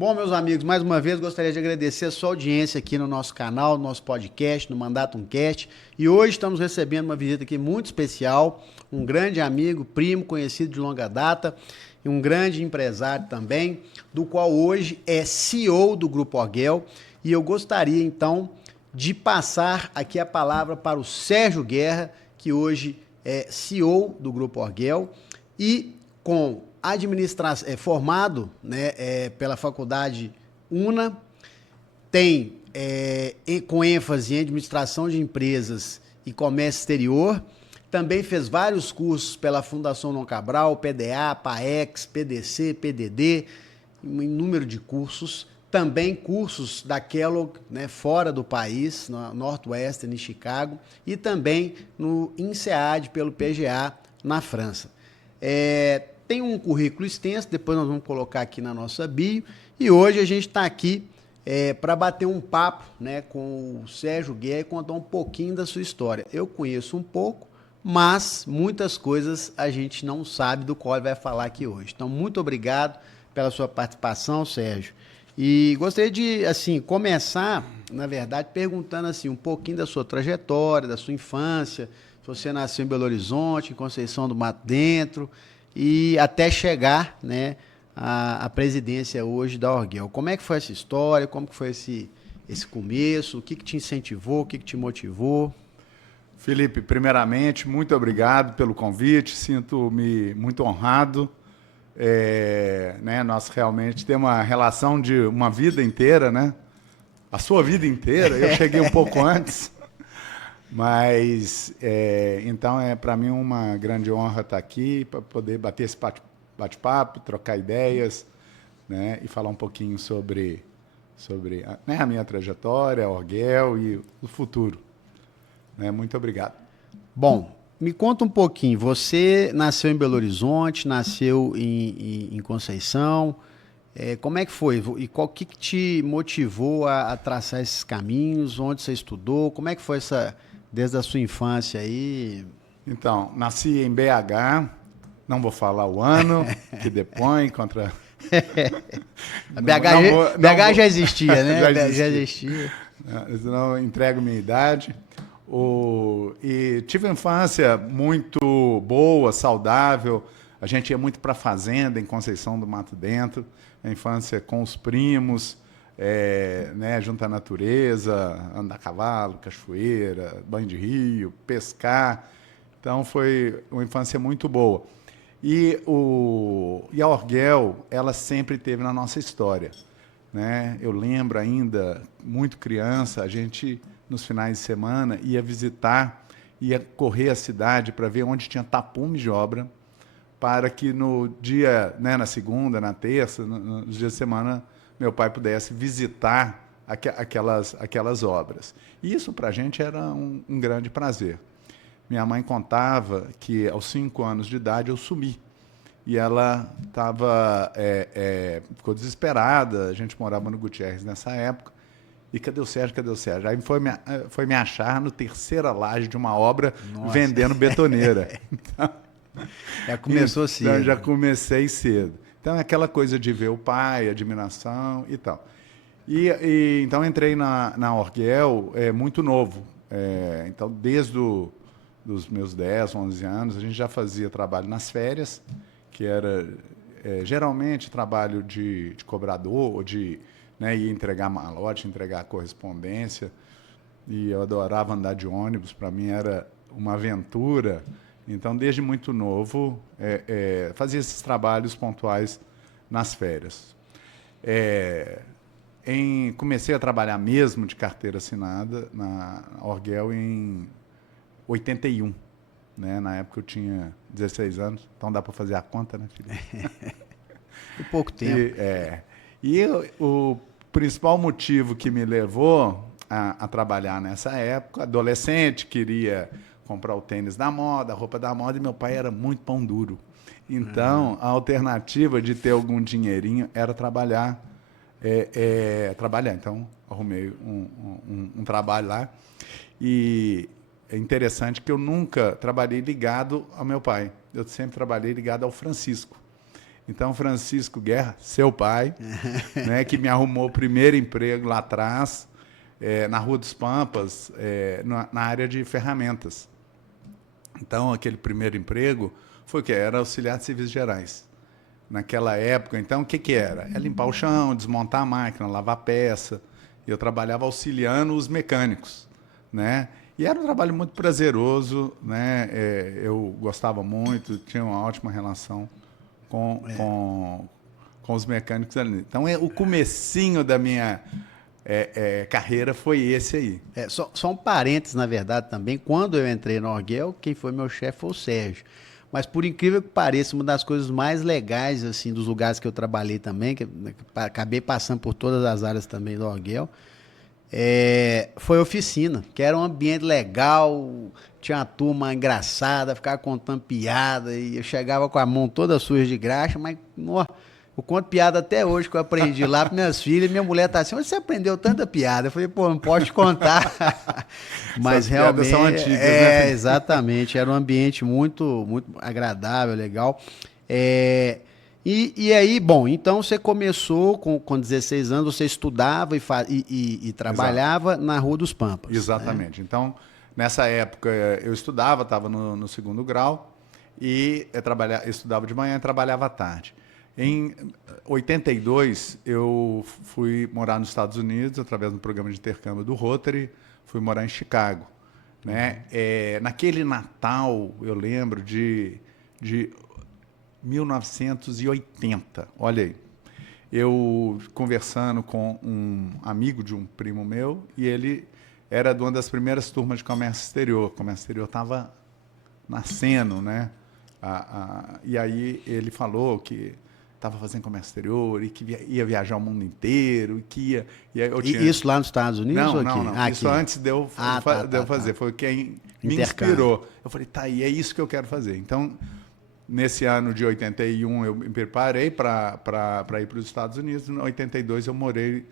Bom, meus amigos, mais uma vez gostaria de agradecer a sua audiência aqui no nosso canal, no nosso podcast, no Mandatum Cast. E hoje estamos recebendo uma visita aqui muito especial, um grande amigo, primo, conhecido de longa data, e um grande empresário também, do qual hoje é CEO do Grupo Orguel. E eu gostaria, então, de passar aqui a palavra para o Sérgio Guerra, que hoje é CEO do Grupo Orguel e com administração, formado, né, pela faculdade UNA, tem com ênfase em administração de empresas e comércio exterior, também fez vários cursos pela Fundação Dom Cabral, PDA, PAEX, PDC, PDD, um número de cursos, também cursos da Kellogg, né, fora do país, no Northwestern, em Chicago, e também no INSEAD, pelo PGA, na França. Tem um currículo extenso, depois nós vamos colocar aqui na nossa bio, e hoje a gente está aqui para bater um papo, né, com o Sérgio Guerra e contar um pouquinho da sua história. Eu conheço um pouco, mas muitas coisas a gente não sabe do qual ele vai falar aqui hoje. Então, muito obrigado pela sua participação, Sérgio. E gostaria de, assim, começar, na verdade, perguntando assim, um pouquinho da sua trajetória, da sua infância, se você nasceu em Belo Horizonte, em Conceição do Mato Dentro, e até chegar, né, à presidência hoje da Orguel. Como é que foi essa história? Como que foi esse começo? O que te incentivou? O que te motivou? Felipe, primeiramente, muito obrigado pelo convite. Sinto-me muito honrado. Né, nós realmente temos uma relação de uma vida inteira, né? A sua vida inteira. Eu cheguei um pouco antes. Mas, então, para mim uma grande honra estar aqui para poder bater esse bate-papo, trocar ideias, né, e falar um pouquinho sobre né, a minha trajetória, a Orguel e o futuro. Né? Muito obrigado. Bom, me conta um pouquinho. Você nasceu em Belo Horizonte, nasceu em Conceição. Como é que foi? E o que te motivou a traçar esses caminhos? Onde você estudou? Como é que foi desde a sua infância aí? Então, nasci em BH, não vou falar o ano, que depõe contra... BH já existia, né? Já existia. Não entrego minha idade. E tive uma infância muito boa, saudável. A gente ia muito para a fazenda, em Conceição do Mato Dentro. A infância com os primos, né, junto à natureza, andar a cavalo, cachoeira, banho de rio, pescar. Então, foi uma infância muito boa. E a Orguel, ela sempre esteve na nossa história. Né? Eu lembro ainda, muito criança, a gente, nos finais de semana, ia visitar, ia correr a cidade para ver onde tinha tapumes de obra, para que no dia, né, na segunda, na terça, nos dias de semana, meu pai pudesse visitar aquelas obras. E isso, para a gente, era um grande prazer. Minha mãe contava que, aos 5 anos de idade, eu sumi. E ela ficou desesperada. A gente morava no Gutierrez nessa época. E cadê o Sérgio? Cadê o Sérgio? Aí foi me achar no terceira laje de uma obra. Nossa. Vendendo betoneira. Então, já começou cedo. Então, já comecei cedo. Então, é aquela coisa de ver o pai, admiração e tal. Então, entrei na Orguel muito novo. Então, desde dos meus 10, 11 anos, a gente já fazia trabalho nas férias, que era geralmente trabalho de cobrador, ou de, né, ir entregar malote, entregar correspondência. E eu adorava andar de ônibus, para mim era uma aventura. Então, desde muito novo, fazia esses trabalhos pontuais nas férias. Comecei a trabalhar mesmo de carteira assinada na Orguel em 81. Né? Na época eu tinha 16 anos, então dá para fazer a conta, né, Felipe? Em pouco tempo. E o principal motivo que me levou a trabalhar nessa época, adolescente, queria comprar o tênis da moda, a roupa da moda, e meu pai era muito pão duro. Então, a alternativa de ter algum dinheirinho era trabalhar. Então, arrumei um trabalho lá. E é interessante que eu nunca trabalhei ligado ao meu pai. Eu sempre trabalhei ligado ao Francisco. Então, Francisco Guerra, seu pai, né, que me arrumou o primeiro emprego lá atrás, na Rua dos Pampas, na área de ferramentas. Então, aquele primeiro emprego foi o quê? Era auxiliar de serviços gerais. Naquela época, então, o que era? É limpar o chão, desmontar a máquina, lavar peça. Eu trabalhava auxiliando os mecânicos, né? E era um trabalho muito prazeroso, né? Eu gostava muito, tinha uma ótima relação com os mecânicos ali. Então, o comecinho da minha carreira foi esse aí. Só um parênteses, na verdade, também. Quando eu entrei na Orguel, quem foi meu chefe foi o Sérgio. Mas, por incrível que pareça, uma das coisas mais legais, assim, dos lugares que eu trabalhei também, que acabei passando por todas as áreas também do Orguel, foi a oficina, que era um ambiente legal, tinha uma turma engraçada, ficava contando piada, e eu chegava com a mão toda suja de graxa, mas, nossa, eu conto piada até hoje que eu aprendi lá para minhas filhas, e minha mulher tá assim, onde você aprendeu tanta piada? Eu falei, pô, não posso te contar. Mas realmente, são antigas, né? Exatamente, era um ambiente muito, muito agradável, legal. E aí, bom, então você começou com 16 anos, você estudava e trabalhava na Rua dos Pampas. Exatamente. Né? Então, nessa época, eu estudava, estava no segundo grau, e estudava de manhã e trabalhava à tarde. Em 82, eu fui morar nos Estados Unidos, através do programa de intercâmbio do Rotary, fui morar em Chicago. Né? Naquele Natal, eu lembro de 1980, olha aí, eu conversando com um amigo de um primo meu, e ele era de uma das primeiras turmas de comércio exterior. O comércio exterior estava nascendo, né? E aí ele falou que estava fazendo comércio exterior e que ia viajar o mundo inteiro e que ia... Isso lá nos Estados Unidos? Não. Isso antes de eu fazer. Foi quem me inspirou. Eu falei, tá aí, é isso que eu quero fazer. Então, nesse ano de 81, eu me preparei para ir para os Estados Unidos. Em 82, eu morei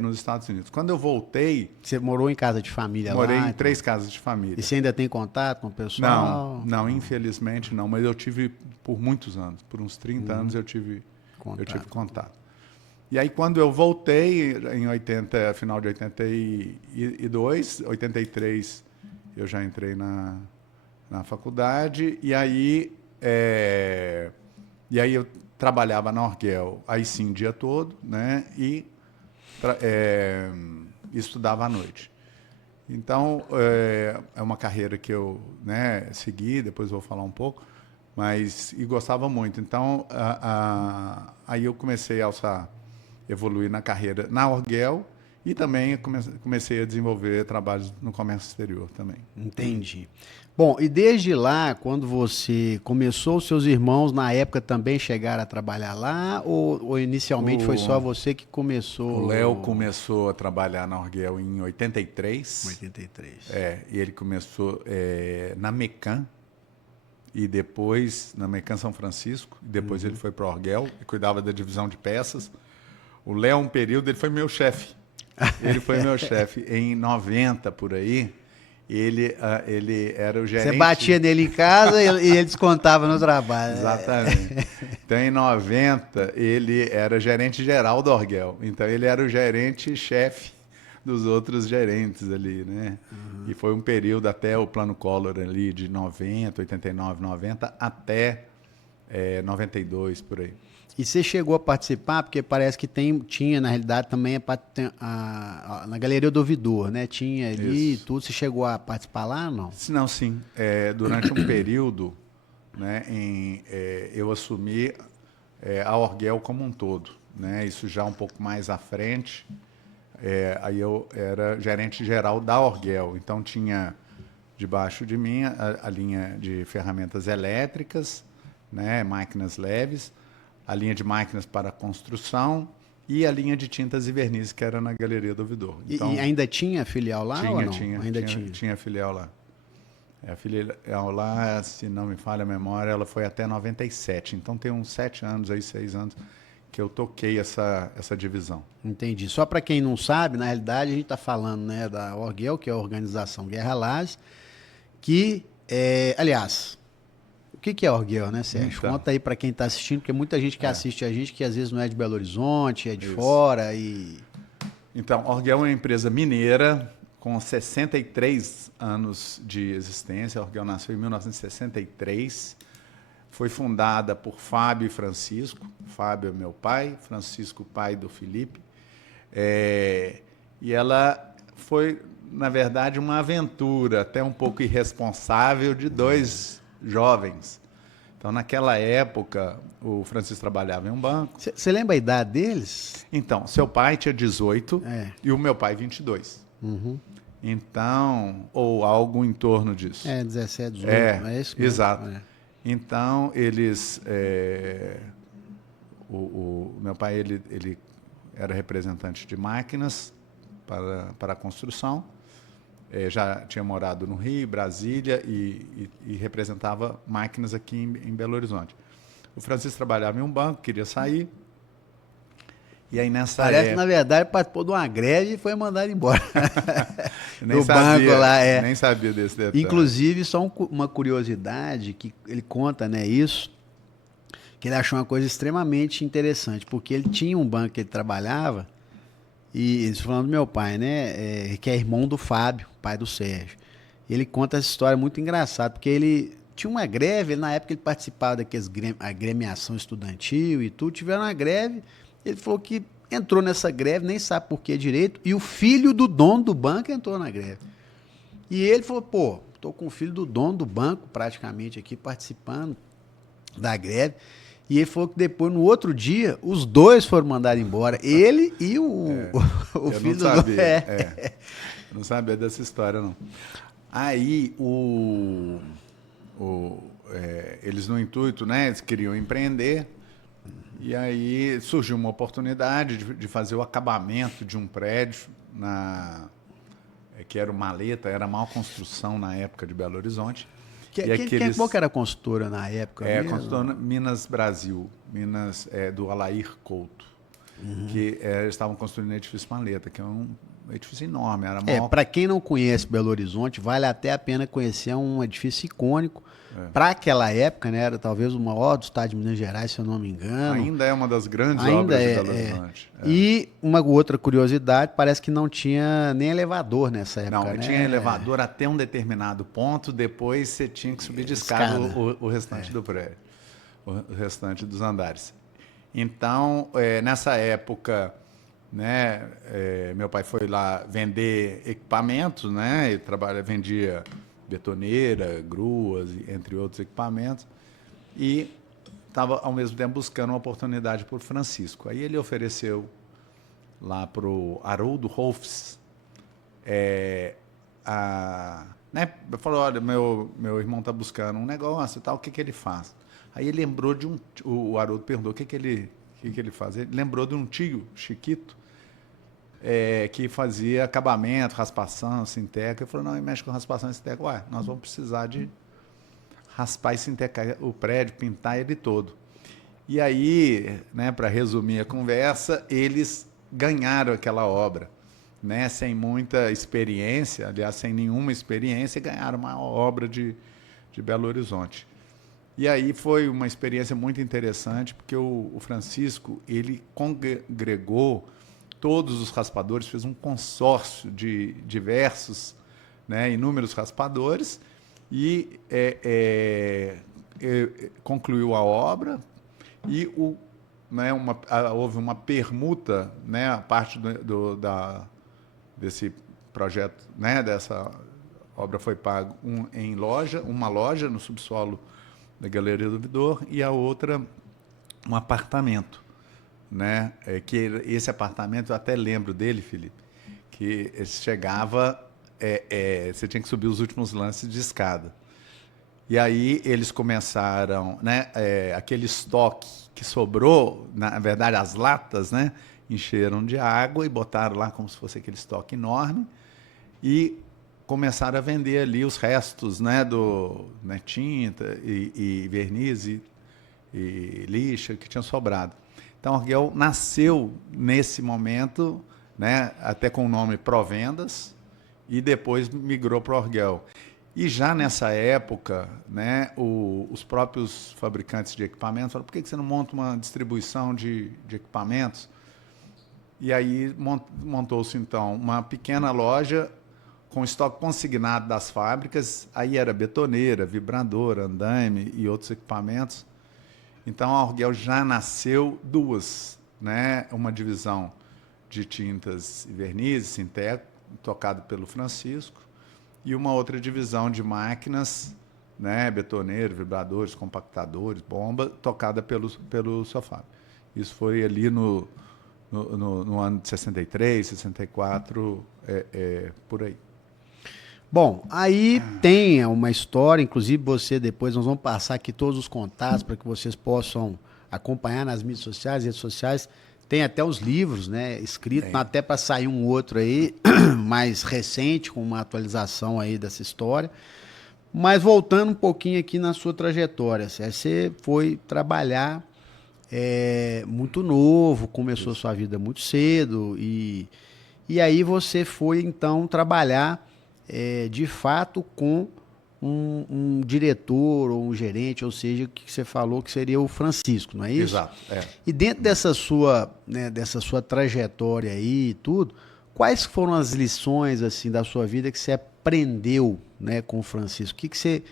nos Estados Unidos. Quando eu voltei... Você morou em casa de família lá? Morei em 3 casas de família. E você ainda tem contato com o pessoal? Não, infelizmente não. Mas eu tive por muitos anos. Por uns 30 anos eu tive contato. E aí, quando eu voltei, final de 82, 83, eu já entrei na faculdade. E aí eu trabalhava na Orguel, aí sim, o dia todo, né? E estudava à noite. Então, é uma carreira que eu, né, segui, depois vou falar um pouco, e gostava muito. Então, aí eu comecei a evoluir na carreira na Orguel e também comecei a desenvolver trabalhos no comércio exterior também. Entendi. Bom, e desde lá, quando você começou, os seus irmãos na época também chegaram a trabalhar lá ou inicialmente foi só você que começou? O Léo começou a trabalhar na Orguel em 83. 83. E ele começou na Mecan e depois na Mecan São Francisco. E depois ele foi para a Orguel e cuidava da divisão de peças. O Léo, um período, ele foi meu chefe. Ele foi meu chefe. Em 90, por aí, ele era o gerente... Você batia nele em casa e ele descontava no trabalho. Exatamente. Então, em 90, ele era gerente geral do Orguel. Então, ele era o gerente-chefe dos outros gerentes ali, né? E foi um período até o Plano Collor ali, de 90, 89, 90, até 92, por aí. E você chegou a participar, porque parece que tinha, na realidade, também na Galeria do Ouvidor, né? Tinha ali e tudo. Você chegou a participar lá ou não? Não, sim. Durante um período, né, eu assumi a Orguel como um todo. Né? Isso já um pouco mais à frente. Aí eu era gerente geral da Orguel. Então, tinha debaixo de mim a linha de ferramentas elétricas, né, máquinas leves, a linha de máquinas para construção e a linha de tintas e vernizes, que era na Galeria do Ouvidor. Então, e ainda tinha filial lá ou não? Tinha filial lá. A filial lá, se não me falha a memória, ela foi até 97. Então tem uns 7 anos, 6 anos, que eu toquei essa divisão. Entendi. Só para quem não sabe, na realidade a gente está falando, né, da Orguel, que é a organização Guerra Lages, que, aliás... que é Orguel, né, Sérgio? Então. Conta aí para quem está assistindo, porque muita gente que assiste a gente que às vezes não é de Belo Horizonte, é de fora e... Então, Orguel é uma empresa mineira com 63 anos de existência. A Orguel nasceu em 1963. Foi fundada por Fábio e Francisco. Fábio é meu pai, Francisco, pai do Felipe. E ela foi, na verdade, uma aventura até um pouco irresponsável de dois jovens. Então, naquela época, o Francisco trabalhava em um banco. Você lembra a idade deles? Então, seu pai tinha 18 e o meu pai 22. Uhum. Então, ou algo em torno disso. 17, 18, é isso mesmo. Exato. Então, eles... o meu pai ele era representante de máquinas para a construção. Já tinha morado no Rio, Brasília e representava máquinas aqui em Belo Horizonte. O Francisco trabalhava em um banco, queria sair. E aí nessa Parece que, na verdade, participou de uma greve e foi mandado embora. Nem do sabia, banco lá, nem sabia desse detalhe. Inclusive, só uma curiosidade, que ele conta, né, isso, que ele achou uma coisa extremamente interessante, porque ele tinha um banco que ele trabalhava, e isso falando do meu pai, né, que é irmão do Fábio, pai do Sérgio. Ele conta essa história muito engraçada, porque ele tinha uma greve, na época ele participava daqueles agremiação estudantil e tudo, tiveram uma greve, ele falou que entrou nessa greve, nem sabe por que direito, e o filho do dono do banco entrou na greve. E ele falou, pô, tô com o filho do dono do banco praticamente aqui participando da greve. E ele falou que depois, no outro dia, os dois foram mandados embora. Ele e o filho do dono. Não sabia dessa história, não. Aí, eles no intuito, né, eles queriam empreender. E aí surgiu uma oportunidade de fazer o acabamento de um prédio que era uma maleta, era mal construção na época de Belo Horizonte. Qual que era a consultora na época? A consultora Minas Brasil, do Alair Couto, que eles estavam construindo o edifício Maleta, que é um edifício enorme. Para quem não conhece Belo Horizonte, vale até a pena conhecer um edifício icônico. Para aquela época, né, era talvez o maior do estado de Minas Gerais, se eu não me engano. Ainda é uma das grandes obras de Belo Horizonte. E uma outra curiosidade, parece que não tinha nem elevador nessa época. Não, tinha elevador até um determinado ponto, depois você tinha que subir de escada o restante do prédio, o restante dos andares. Então, nessa época, né, meu pai foi lá vender equipamentos, né, ele vendia betoneira, gruas, entre outros equipamentos, e estava, ao mesmo tempo, buscando uma oportunidade por Francisco. Aí ele ofereceu lá para o Haroldo Rolfs, né, falou, olha, meu irmão está buscando um negócio e tal, o que ele faz? Aí ele lembrou de o Haroldo perguntou o que ele faz. Ele lembrou de um tio, Chiquito, que fazia acabamento, raspação, sinteca. Ele falou, não, ele mexe com raspação e sinteca. Ué, nós vamos precisar de raspar e sintecar o prédio, pintar ele todo. E aí, né, para resumir a conversa, eles ganharam aquela obra, né, sem muita experiência, aliás, sem nenhuma experiência, ganharam uma obra de Belo Horizonte. E aí foi uma experiência muito interessante, porque o Francisco, ele congregou todos os raspadores, fez um consórcio de diversos, né, inúmeros raspadores e concluiu a obra e houve uma permuta, né, a parte desse projeto, né, dessa obra foi paga uma loja no subsolo da Galeria do Vidor e a outra um apartamento. Né? Que esse apartamento, eu até lembro dele, Felipe, que chegava, você tinha que subir os últimos lances de escada. E aí eles começaram, né, aquele estoque que sobrou, na verdade as latas, né, encheram de água e botaram lá como se fosse aquele estoque enorme e começaram a vender ali os restos, né, né, tinta e verniz e lixa que tinha sobrado. Então, a Orguel nasceu nesse momento, né, até com o nome Provendas, e depois migrou para o Orguel. E já nessa época, né, os próprios fabricantes de equipamentos falaram, por que você não monta uma distribuição de equipamentos? E aí montou-se, então, uma pequena loja com estoque consignado das fábricas. Aí era betoneira, vibradora, andaime e outros equipamentos. Então, a Orguel já nasceu duas, né? Uma divisão de tintas e vernizes, Sinteco, tocado pelo Francisco, e uma outra divisão de máquinas, né? Betoneiro, vibradores, compactadores, bomba, tocada pelo Sofab. Isso foi ali no ano de 63, 64, por aí. Bom, aí tem uma história, inclusive você depois, nós vamos passar aqui todos os contatos para que vocês possam acompanhar nas mídias sociais, redes sociais. Tem até os livros, né, escritos, até para sair um outro aí, mais recente, com uma atualização aí dessa história. Mas voltando um pouquinho aqui na sua trajetória, você foi trabalhar muito novo, começou a sua vida muito cedo, e aí você foi, então, trabalhar de fato com um diretor ou um gerente, ou seja, o que você falou que seria o Francisco, não é isso? Exato. E dentro dessa sua trajetória aí e tudo, quais foram as lições assim da sua vida que você aprendeu, né, com o Francisco? O que você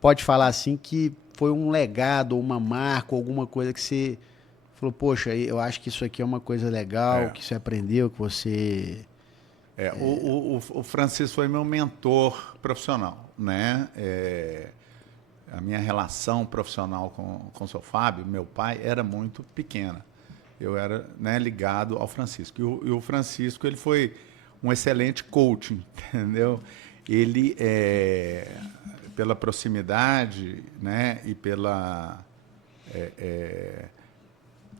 pode falar assim que foi um legado, ou uma marca, ou alguma coisa que você falou, poxa, eu acho que isso aqui é uma coisa legal, que você aprendeu, que você... O Francisco foi meu mentor profissional, né? A minha relação profissional com o seu Fábio, meu pai, era muito pequena. Eu era, né, ligado ao Francisco. E o Francisco, ele foi um excelente coaching, entendeu? Ele, pela proximidade, né, e pela...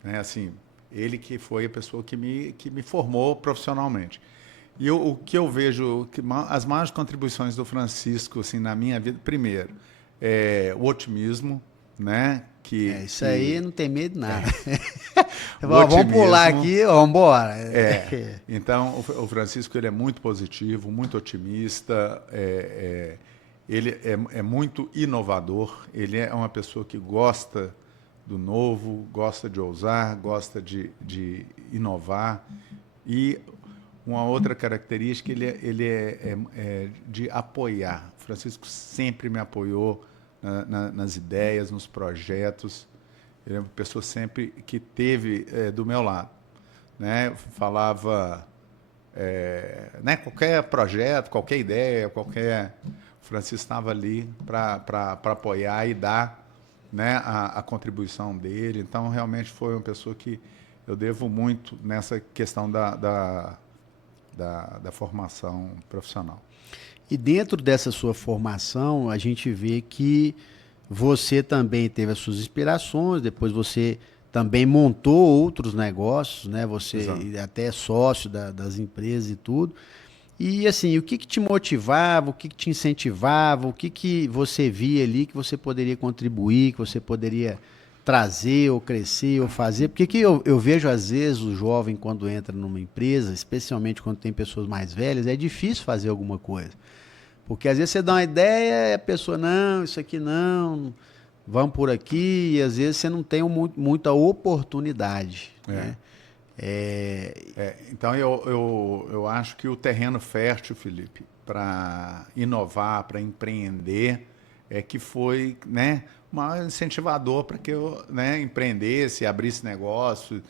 né, assim, ele que foi a pessoa que me formou profissionalmente. E o que eu vejo, as maiores contribuições do Francisco assim, na minha vida, primeiro, o otimismo, né? Isso aí não tem medo de nada. Vamos pular aqui, vamos embora. Então, o Francisco ele é muito positivo, muito otimista, ele é muito inovador, ele é uma pessoa que gosta do novo, gosta de ousar, gosta de inovar. E uma outra característica, ele é de apoiar. O Francisco sempre me apoiou nas ideias, nos projetos. Ele é uma pessoa sempre que esteve do meu lado, né? Falava, né? Qualquer projeto, qualquer ideia, o Francisco estava ali para apoiar e dar, né, a contribuição dele. Então, realmente foi uma pessoa que eu devo muito nessa questão da formação profissional. E dentro dessa sua formação, a gente vê que você também teve as suas inspirações, depois você também montou outros negócios, né? Você até é sócio das empresas e tudo. E assim, o que te motivava, o que te incentivava, o que você via ali que você poderia contribuir, que você poderia trazer ou crescer ou fazer? Porque que eu vejo às vezes o jovem quando entra numa empresa, especialmente quando tem pessoas mais velhas, é difícil fazer alguma coisa. Porque às vezes você dá uma ideia e a pessoa, não, isso aqui não, vamos por aqui, e às vezes você não tem muita oportunidade, né? Então, eu acho que o terreno fértil, Felipe, para inovar, para empreender, que foi, né, o maior incentivador para que eu, né, empreendesse, abrisse negócio,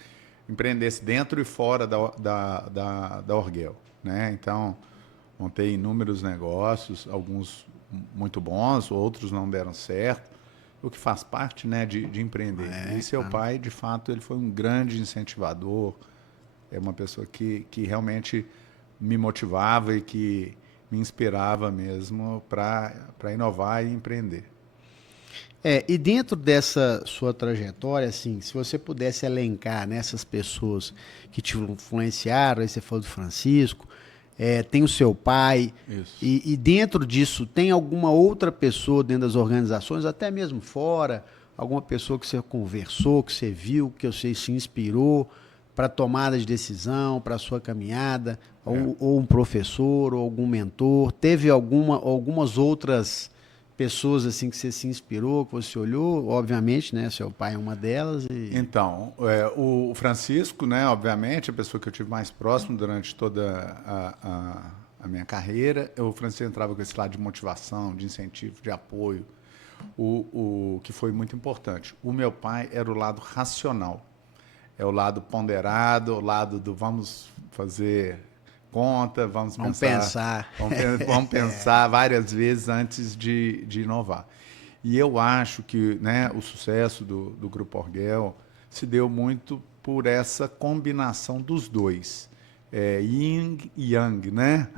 empreendesse dentro e fora da Orguel, né? Então, montei inúmeros negócios, alguns muito bons, outros não deram certo, o que faz parte, né, de empreender. E seu pai, de fato, ele foi um grande incentivador, é uma pessoa que realmente me motivava e que me inspirava mesmo para inovar e empreender. E dentro dessa sua trajetória, assim, se você pudesse elencar nessas pessoas que te influenciaram, aí você falou do Francisco, tem o seu pai, e dentro disso tem alguma outra pessoa dentro das organizações, até mesmo fora, alguma pessoa que você conversou, que você viu, que você se inspirou, para tomada de decisão, para a sua caminhada, ou um professor, ou algum mentor? Teve algumas outras pessoas assim que você se inspirou, que você olhou? Obviamente, né? Seu pai é uma delas. Então, o Francisco, né, obviamente, a pessoa que eu tive mais próximo durante toda a minha carreira, o Francisco entrava com esse lado de motivação, de incentivo, de apoio, o que foi muito importante. O meu pai era o lado racional, é o lado ponderado, o lado do vamos fazer conta, vamos pensar. vamos pensar várias vezes antes de inovar. E eu acho que, né, o sucesso do Grupo Orgel se deu muito por essa combinação dos dois. Yin e Yang, né?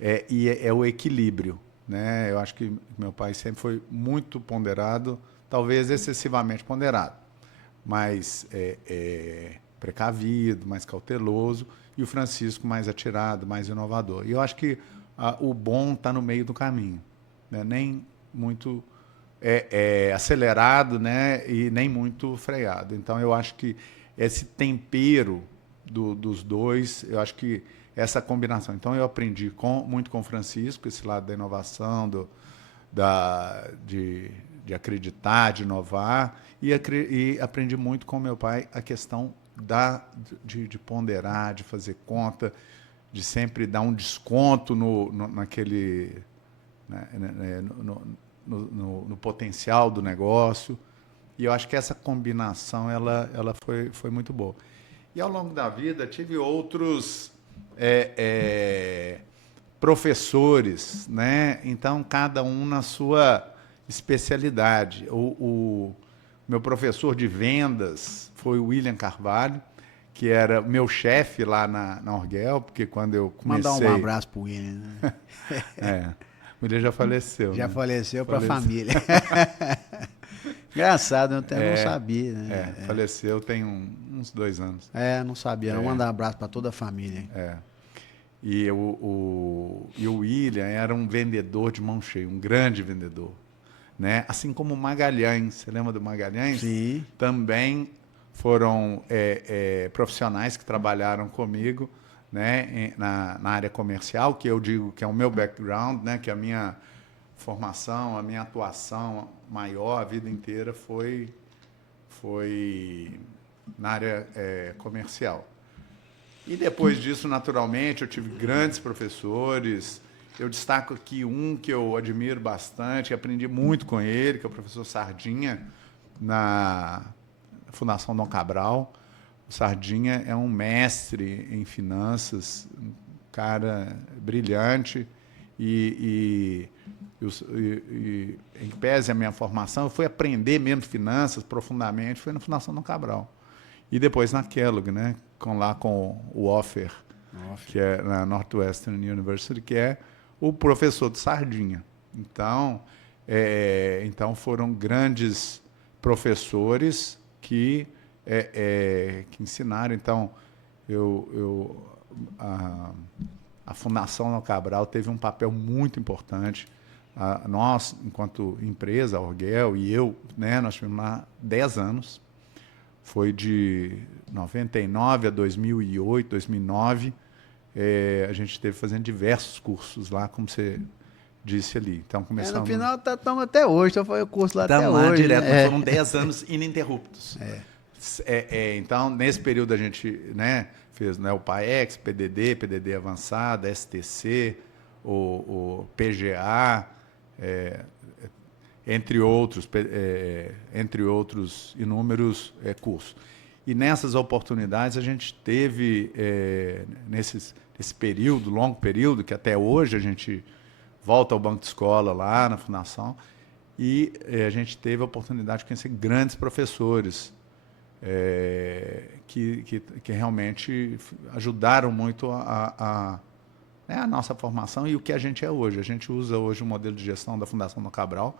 É o equilíbrio. Né? Eu acho que meu pai sempre foi muito ponderado, talvez excessivamente ponderado, mas precavido, mais cauteloso, e o Francisco mais atirado, mais inovador. E eu acho que o bom está no meio do caminho, né? Nem muito acelerado, né? E nem muito freado. Então eu acho que esse tempero dos dois, eu acho que essa combinação. Então eu aprendi muito com o Francisco, esse lado da inovação, de acreditar, de inovar, e aprendi muito com meu pai a questão de ponderar, de fazer conta, de sempre dar um desconto naquele, né, no potencial do negócio. E eu acho que essa combinação ela foi muito boa. E ao longo da vida tive outros professores, né? Então cada um na sua especialidade. O meu professor de vendas foi o William Carvalho, que era meu chefe lá na Orgel, porque quando eu comecei... Mandar um abraço pro William, né? O William já faleceu. Já né? faleceu para a família. Engraçado, eu até não sabia, né? Faleceu tem uns 2 anos. Não sabia. Não mandar um abraço para toda a família. E o William era um vendedor de mão cheia, um grande vendedor. Né? Assim como o Magalhães, você lembra do Magalhães? Sim. Também foram profissionais que trabalharam comigo, né? na área comercial, que eu digo que é o meu background, né? Que a minha formação, a minha atuação maior a vida inteira foi na área comercial. E depois disso, naturalmente, eu tive grandes professores. Eu destaco aqui um que eu admiro bastante, aprendi muito com ele, que é o professor Sardinha, na Fundação Dom Cabral. O Sardinha é um mestre em finanças, um cara brilhante. Em que pese a minha formação, eu fui aprender mesmo finanças profundamente, foi na Fundação Dom Cabral. E depois na Kellogg, né? Com o Offer, que é na Northwestern University, que é o professor de Sardinha. Então foram grandes professores que ensinaram. Então, a Fundação Dom Cabral teve um papel muito importante. Nós, enquanto empresa, a Orgel e eu, né, nós tivemos lá 10 anos. Foi de 99 a 2008, 2009. A gente esteve fazendo diversos cursos lá, como você disse ali. Então, começamos... No final, estamos até hoje. Então, foi o curso lá até hoje. Estamos lá direto. Né? Foram 10 anos ininterruptos. Então, nesse período, a gente, né, fez, né, o PAEX, PDD avançada, STC, o PGA... entre outros inúmeros cursos. E nessas oportunidades a gente teve, nesse período, longo período, que até hoje a gente volta ao banco de escola lá na Fundação, e a gente teve a oportunidade de conhecer grandes professores que realmente ajudaram muito a nossa formação e o que a gente é hoje. A gente usa hoje o modelo de gestão da Fundação Dom Cabral,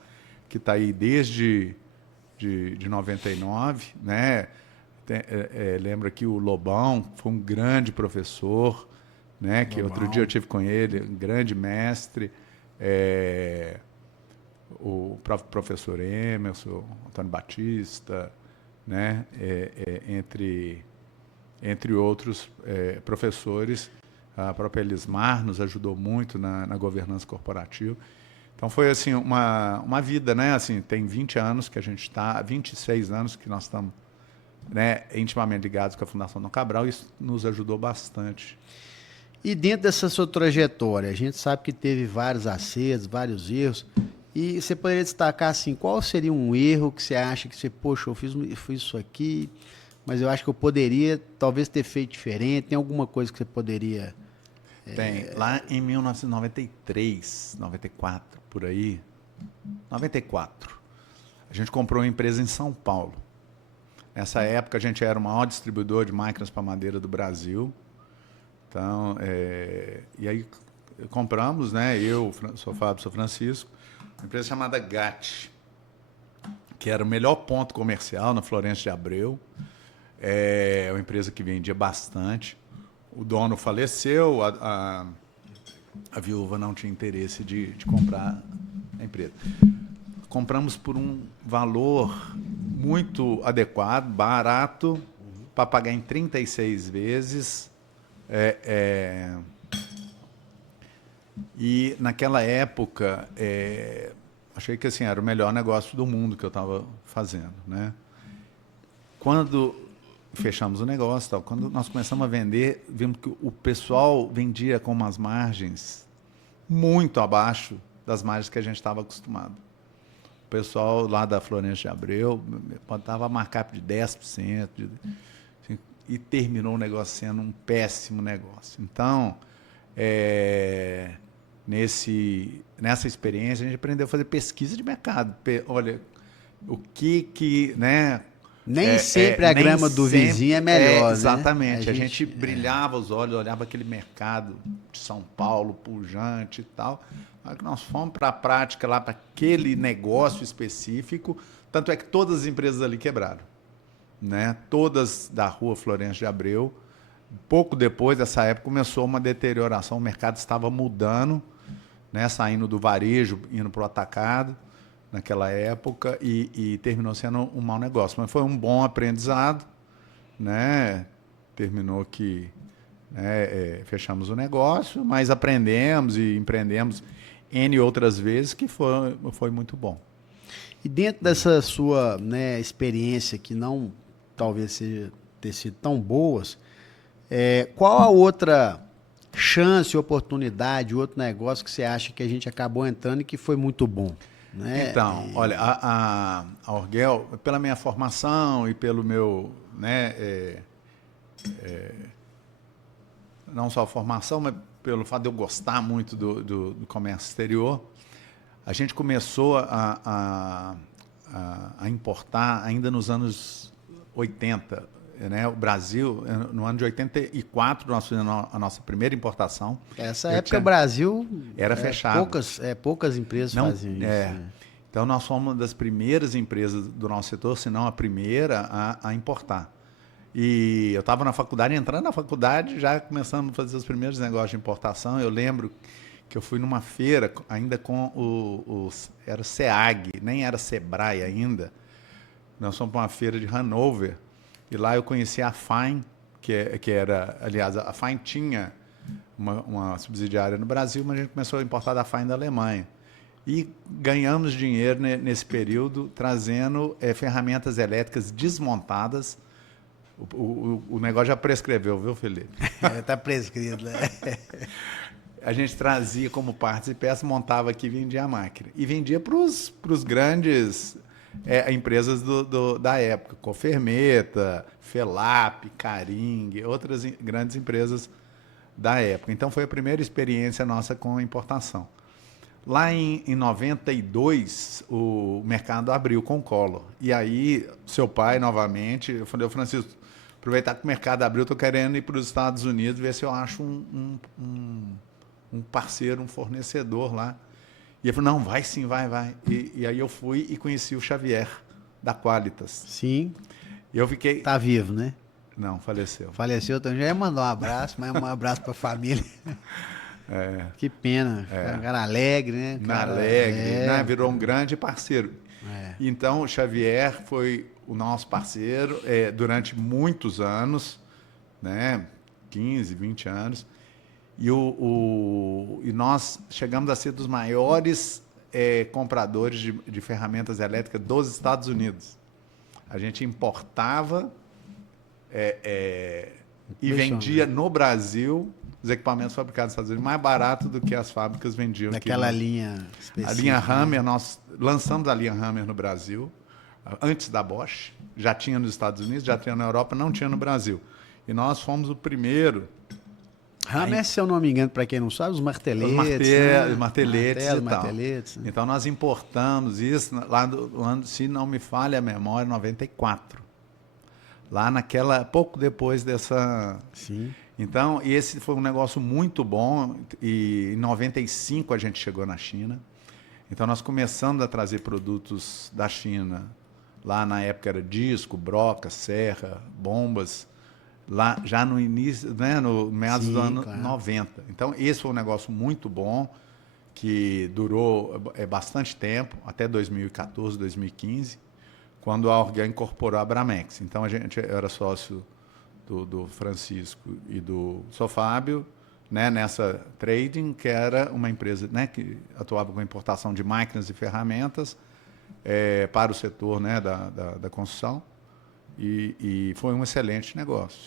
que está aí desde de 99, né? Lembra que o Lobão foi um grande professor, né? Que outro dia eu tive com ele, um grande mestre, o próprio professor Emerson, Antônio Batista, né? entre outros professores. A própria Elismar nos ajudou muito na governança corporativa. Então foi assim uma vida, né? Assim, tem 20 anos que a gente está, 26 anos que nós estamos, né, intimamente ligados com a Fundação Dom Cabral, e isso nos ajudou bastante. E dentro dessa sua trajetória, a gente sabe que teve vários acertos, vários erros, e você poderia destacar assim, qual seria um erro que você acha que você, poxa, eu fiz isso aqui, mas eu acho que eu poderia talvez ter feito diferente, tem alguma coisa que você poderia... Tem, lá em 1993, 94, por aí, 94, a gente comprou uma empresa em São Paulo. Nessa época, a gente era o maior distribuidor de máquinas para madeira do Brasil. Então, e aí compramos, né? Eu, sou Fábio, sou Francisco, uma empresa chamada GAT, que era o melhor ponto comercial na Florencio de Abreu. É uma empresa que vendia bastante. O dono faleceu, a viúva não tinha interesse de comprar a empresa. Compramos por um valor muito adequado, barato, para pagar em 36 vezes. E naquela época, achei que assim, era o melhor negócio do mundo que eu estava fazendo, né? Quando fechamos o negócio, tal, quando nós começamos a vender, vimos que o pessoal vendia com umas margens muito abaixo das margens que a gente estava acostumado. O pessoal lá da Florencio de Abreu botava markup de 10%, assim, e terminou o negócio sendo um péssimo negócio. Então, nessa experiência, a gente aprendeu a fazer pesquisa de mercado. Olha, o que né? Nem sempre a grama do vizinho é melhor, exatamente. né? A gente brilhava os olhos, olhava aquele mercado de São Paulo, pujante e tal. Aí que nós fomos para a prática lá, para aquele negócio específico, tanto é que todas as empresas ali quebraram, né? Todas da rua Florencio de Abreu. Pouco depois dessa época começou uma deterioração, o mercado estava mudando, né? Saindo do varejo, indo para o atacado, naquela época, e terminou sendo um mau negócio. Mas foi um bom aprendizado, né? Terminou que, né, fechamos o negócio, mas aprendemos e empreendemos N outras vezes, que foi muito bom. E dentro dessa sua, né, experiência, que não talvez seja ter sido tão boas, qual a outra chance, oportunidade, outro negócio que você acha que a gente acabou entrando e que foi muito bom? Né? Então, olha, a Orgel, pela minha formação e pelo meu, né, não só a formação, mas pelo fato de eu gostar muito do comércio exterior, a gente começou a importar ainda nos anos 80. Né? O Brasil, no ano de 84, nós fizemos a nossa primeira importação. Essa época o Brasil era fechado. Poucas empresas faziam isso. Né? Então, nós fomos uma das primeiras empresas do nosso setor, se não a primeira, a importar. E eu estava na faculdade, entrando na faculdade, já começando a fazer os primeiros negócios de importação. Eu lembro que eu fui numa feira, ainda com era o SEAG, nem era Sebrae ainda. Nós fomos para uma feira de Hanover, e lá eu conheci a Fine, que era, aliás, a Fine tinha uma subsidiária no Brasil, mas a gente começou a importar da Fine da Alemanha. E ganhamos dinheiro nesse período, trazendo ferramentas elétricas desmontadas. O negócio já prescreveu, viu, Felipe? Está prescrito, né? A gente trazia como partes e peças, montava aqui e vendia a máquina. E vendia para os grandes empresas da época, Cofermeta, Felap, Caring, outras grandes empresas da época. Então, foi a primeira experiência nossa com importação. Lá em 92, o mercado abriu com o Collor. E aí, seu pai, novamente, eu falei, Francisco, aproveitar que o mercado abriu, estou querendo ir para os Estados Unidos, ver se eu acho um parceiro, um fornecedor lá. E ele falou, não, vai sim, vai. E aí eu fui e conheci o Xavier, da Qualitas. Sim. E eu fiquei... Tá vivo, né? Não, faleceu. Faleceu, então já ia mandar um abraço, mas um abraço para a família. Que pena. Um cara alegre, né? Né? Virou um grande parceiro. Então, o Xavier foi o nosso parceiro durante muitos anos, né? 15, 20 anos. E nós chegamos a ser dos maiores compradores de ferramentas elétricas dos Estados Unidos. A gente importava e vendia no Brasil os equipamentos fabricados nos Estados Unidos mais barato do que as fábricas vendiam Daquela aqui. linha específica. A linha Hammer, nós lançamos a linha Hammer no Brasil, antes da Bosch. Já tinha nos Estados Unidos, já tinha na Europa, não tinha no Brasil. E nós fomos o primeiro. Hammer, se eu não me engano, para quem não sabe, os marteletes. Os marteletes e tal. Marteletes, né? Então nós importamos isso lá do ano, se não me falha a memória, 94. Lá naquela, pouco depois dessa... Sim. Então, e esse foi um negócio muito bom, e em 95 a gente chegou na China. Então nós começamos a trazer produtos da China. Lá na época era disco, broca, serra, bombas, lá já no início, né, no meados do ano 90. Então esse foi um negócio muito bom, que durou bastante tempo, até 2014, 2015, quando a Orgel incorporou a Bramex. Então a gente era sócio do Francisco e do Sofábio, né, nessa trading, que era uma empresa, né, que atuava com a importação de máquinas e ferramentas para o setor, né, da construção, e foi um excelente negócio.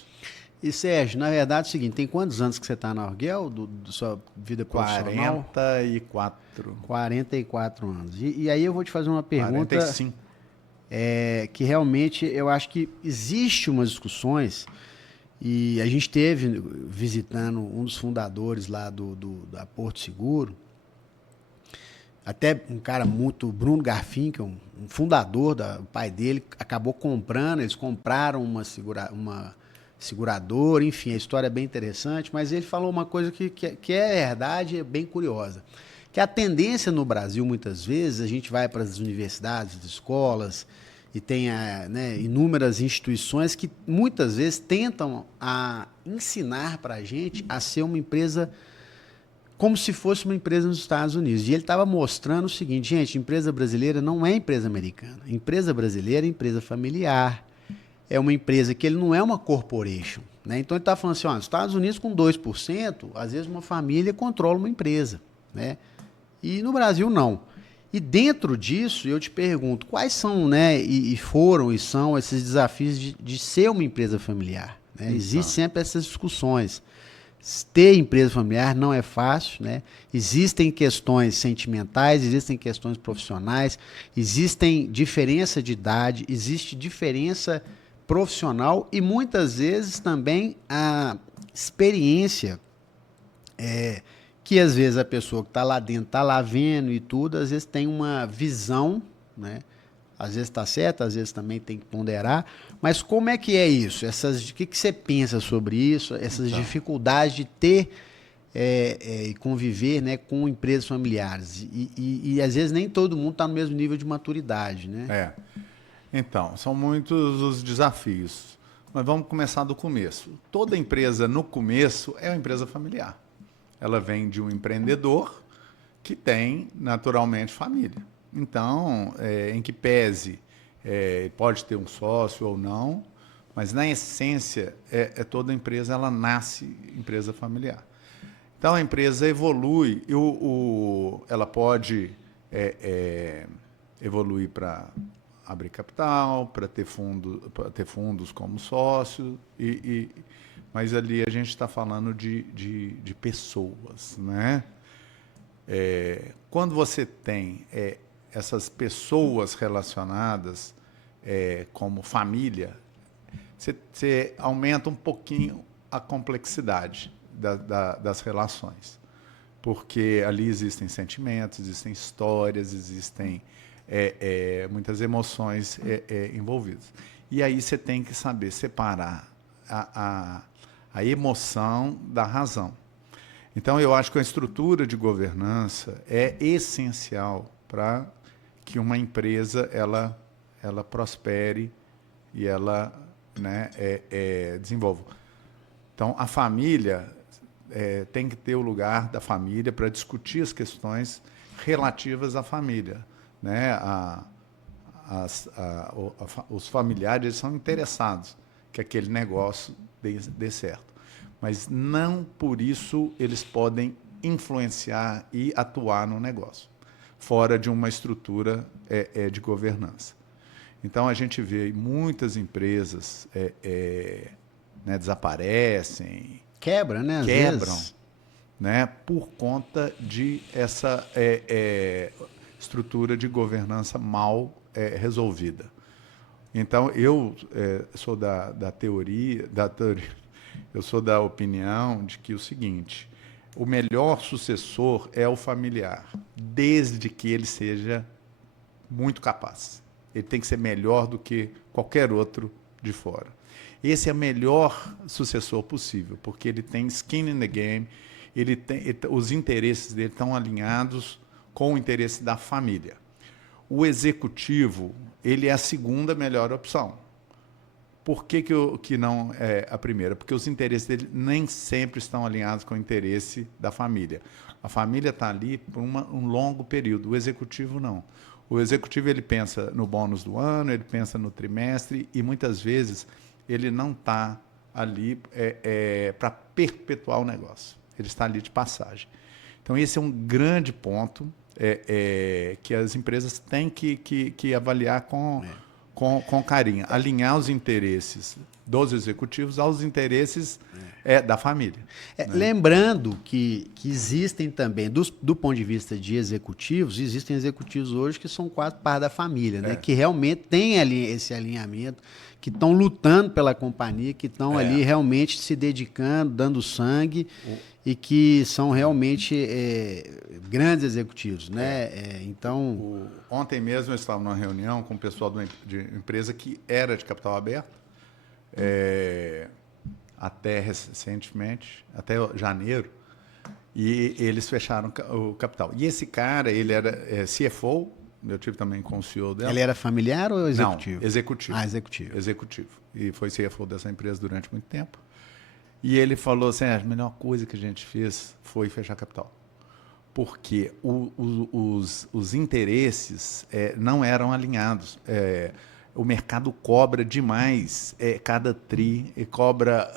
E Sérgio, na verdade é o seguinte, tem quantos anos que você está na Orgel, da sua vida profissional? 44. 44 anos. E aí eu vou te fazer uma pergunta... 45. Que realmente eu acho que existe umas discussões, e a gente teve visitando um dos fundadores lá da Porto Seguro, até um cara muito, Bruno Garfin, que é um fundador, o pai dele acabou comprando, eles compraram uma seguradora, enfim, a história é bem interessante, mas ele falou uma coisa que é verdade, é bem curiosa, que a tendência no Brasil, muitas vezes, a gente vai para as universidades, escolas, e tem né, inúmeras instituições que muitas vezes tentam ensinar para a gente a ser uma empresa como se fosse uma empresa nos Estados Unidos. E ele estava mostrando o seguinte, gente, empresa brasileira não é empresa americana. Empresa brasileira é empresa familiar, é uma empresa que ele não é uma corporation. Né? Então ele está falando assim, ó, nos Estados Unidos com 2%, às vezes uma família controla uma empresa. Né? E no Brasil não. E dentro disso, eu te pergunto, quais são, né, e foram e são esses desafios de ser uma empresa familiar? Né? Existem sempre essas discussões. Ter empresa familiar não é fácil, né? Existem questões sentimentais, existem questões profissionais, existem diferença de idade, existe diferença profissional e muitas vezes também a experiência que às vezes a pessoa que está lá dentro, está lá vendo e tudo, às vezes tem uma visão, né? Às vezes está certo, às vezes também tem que ponderar, mas como é que é isso? O que você pensa sobre isso? Essas dificuldades de ter e conviver, né, com empresas familiares. E às vezes nem todo mundo está no mesmo nível de maturidade, né? Então, são muitos os desafios, mas vamos começar do começo. Toda empresa, no começo, é uma empresa familiar. Ela vem de um empreendedor que tem, naturalmente, família. Então, em que pese, pode ter um sócio ou não, mas, na essência, toda empresa ela nasce empresa familiar. Então, a empresa evolui, ela pode evoluir para abrir capital, para ter fundos como sócio, mas ali a gente está falando de pessoas, né? Quando você tem essas pessoas relacionadas como família, você aumenta um pouquinho a complexidade das relações, porque ali existem sentimentos, existem histórias, existem muitas emoções envolvidas. E aí você tem que saber separar a emoção da razão. Então, eu acho que a estrutura de governança é essencial para que uma empresa ela prospere e ela, né, desenvolva. Então, a família tem que ter o lugar da família para discutir as questões relativas à família. Né? Os familiares são interessados que aquele negócio dê certo. Mas não por isso eles podem influenciar e atuar no negócio, fora de uma estrutura de governança. Então, a gente vê muitas empresas né, desaparecem, Quebra, né? Às quebram, vezes. né, por conta de essa estrutura de governança mal resolvida. Então, eu sou da teoria, eu sou da opinião de que o seguinte, o melhor sucessor é o familiar, desde que ele seja muito capaz. Ele tem que ser melhor do que qualquer outro de fora. Esse é o melhor sucessor possível, porque ele tem skin in the game, os interesses dele estão alinhados com o interesse da família. O executivo, ele é a segunda melhor opção. Por que não é a primeira? Porque os interesses dele nem sempre estão alinhados com o interesse da família. A família está ali por um longo período, o executivo não. O executivo ele pensa no bônus do ano, ele pensa no trimestre e muitas vezes ele não está ali para perpetuar o negócio. Ele está ali de passagem. Então, esse é um grande ponto que as empresas têm que avaliar com carinho. Alinhar os interesses dos executivos aos interesses da família. Né? Lembrando que existem também, do ponto de vista de executivos, existem executivos hoje que são quase par da família, né? Que realmente têm ali esse alinhamento, que estão lutando pela companhia, que estão ali realmente se dedicando, dando sangue, e que são realmente grandes executivos, né? Então... Ontem mesmo eu estava numa reunião com o pessoal de empresa que era de capital aberto, até recentemente, até janeiro, e eles fecharam o capital. E esse cara, ele era CFO, eu tive também com o CEO dela. Ele era familiar ou executivo? Não, executivo. Ah, executivo. Executivo. E foi CFO dessa empresa durante muito tempo. E ele falou assim, a melhor coisa que a gente fez foi fechar capital. Porque os interesses não eram alinhados. O mercado cobra demais cada tri, e cobra...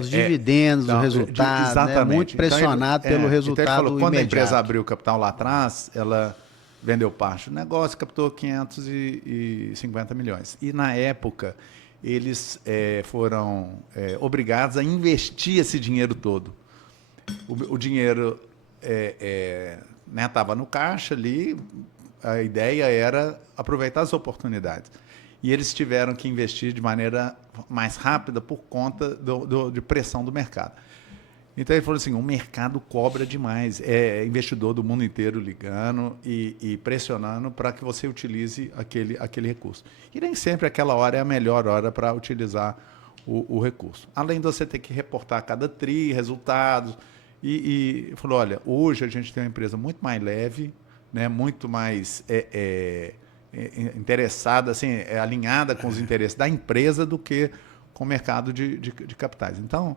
os dividendos, o resultado, exatamente. Né? Muito pressionado pelo resultado então ele falou, quando imediato. a empresa abriu o capital lá atrás, ela vendeu parte do negócio, captou 550 milhões. E, na época, eles foram obrigados a investir esse dinheiro todo. O dinheiro estava no caixa ali, a ideia era aproveitar as oportunidades. E eles tiveram que investir de maneira mais rápida por conta de pressão do mercado. Então ele falou assim, o mercado cobra demais, investidor do mundo inteiro ligando e pressionando para que você utilize aquele recurso. E nem sempre aquela hora é a melhor hora para utilizar o recurso. Além de você ter que reportar cada tri, resultados, e falou, olha, hoje a gente tem uma empresa muito mais leve, né, muito mais interessada, assim, alinhada com os interesses da empresa do que com o mercado de capitais. Então,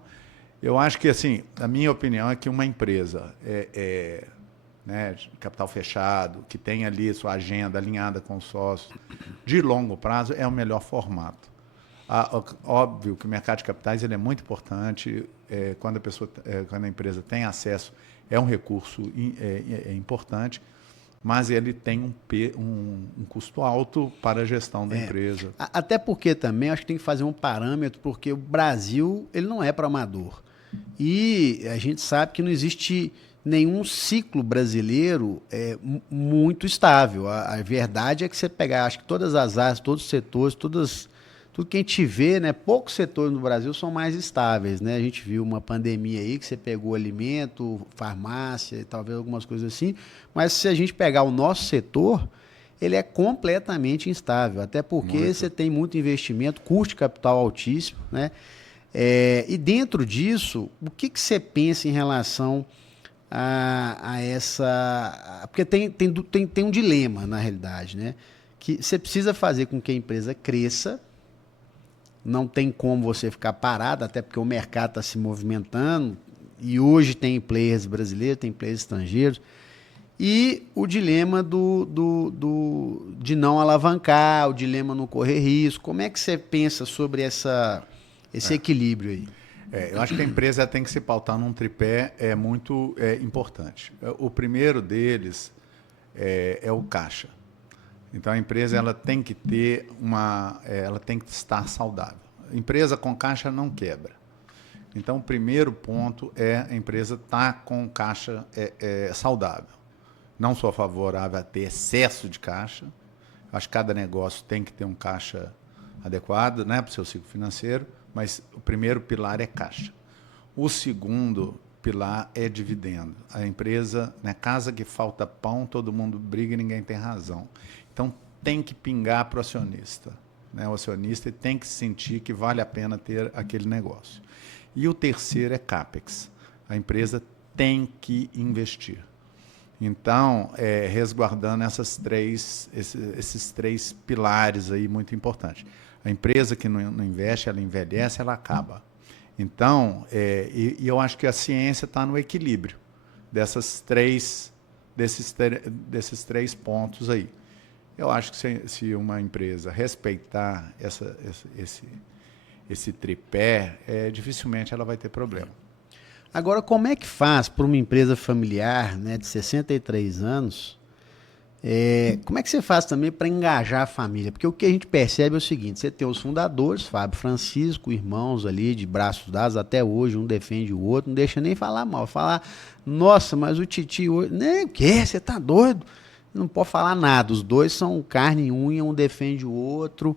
eu acho que, assim, a minha opinião é que uma empresa né, de capital fechado, que tem ali sua agenda alinhada com os sócios, de longo prazo, é o melhor formato. Óbvio que o mercado de capitais ele é muito importante, quando a empresa tem acesso, é um recurso importante, mas ele tem um custo alto para a gestão da empresa. Até porque também acho que tem que fazer um parâmetro, porque o Brasil ele não é para amador. E a gente sabe que não existe nenhum ciclo brasileiro muito estável. A verdade é que você pegar, acho que todas as áreas, todos os setores, tudo que a gente vê, né, poucos setores no Brasil são mais estáveis, né? A gente viu uma pandemia aí que você pegou alimento, farmácia, talvez algumas coisas assim, mas se a gente pegar o nosso setor, ele é completamente instável, até porque você tem muito investimento, custo de capital altíssimo, né? E dentro disso, o que você pensa em relação a essa... Porque tem um dilema, na realidade, né? Que você precisa fazer com que a empresa cresça, não tem como você ficar parado, até porque o mercado está se movimentando, e hoje tem players brasileiros, tem players estrangeiros, e o dilema de não alavancar, o dilema não correr risco. Como é que você pensa sobre essa esse equilíbrio aí. Eu acho que a empresa tem que se pautar num tripé muito importante. O primeiro deles é o caixa. Então a empresa ela tem que ter ela tem que estar saudável. Empresa com caixa não quebra. Então o primeiro ponto é a empresa estar com caixa saudável. Não sou favorável a ter excesso de caixa. Acho que cada negócio tem que ter um caixa adequado, né, para o seu ciclo financeiro, mas o primeiro pilar é caixa. O segundo pilar é dividendo. A empresa, né, casa que falta pão, todo mundo briga e ninguém tem razão. Então, tem que pingar para o acionista. Né? O acionista tem que sentir que vale a pena ter aquele negócio. E o terceiro é CAPEX. A empresa tem que investir. Então, resguardando esses três pilares aí muito importantes. A empresa que não investe, ela envelhece, ela acaba. Então, eu acho que a ciência está no equilíbrio desses três pontos aí. Eu acho que se uma empresa respeitar esse tripé, dificilmente ela vai ter problema. Agora, como é que faz para uma empresa familiar, né, de 63 anos, como é que você faz também para engajar a família? Porque o que a gente percebe é o seguinte, você tem os fundadores, Fábio, Francisco, irmãos ali de braços dados até hoje, um defende o outro, não deixa nem falar mal, falar, nossa, mas o titio hoje, né, o quê? Você tá doido? Não pode falar nada, os dois são carne e unha, um defende o outro.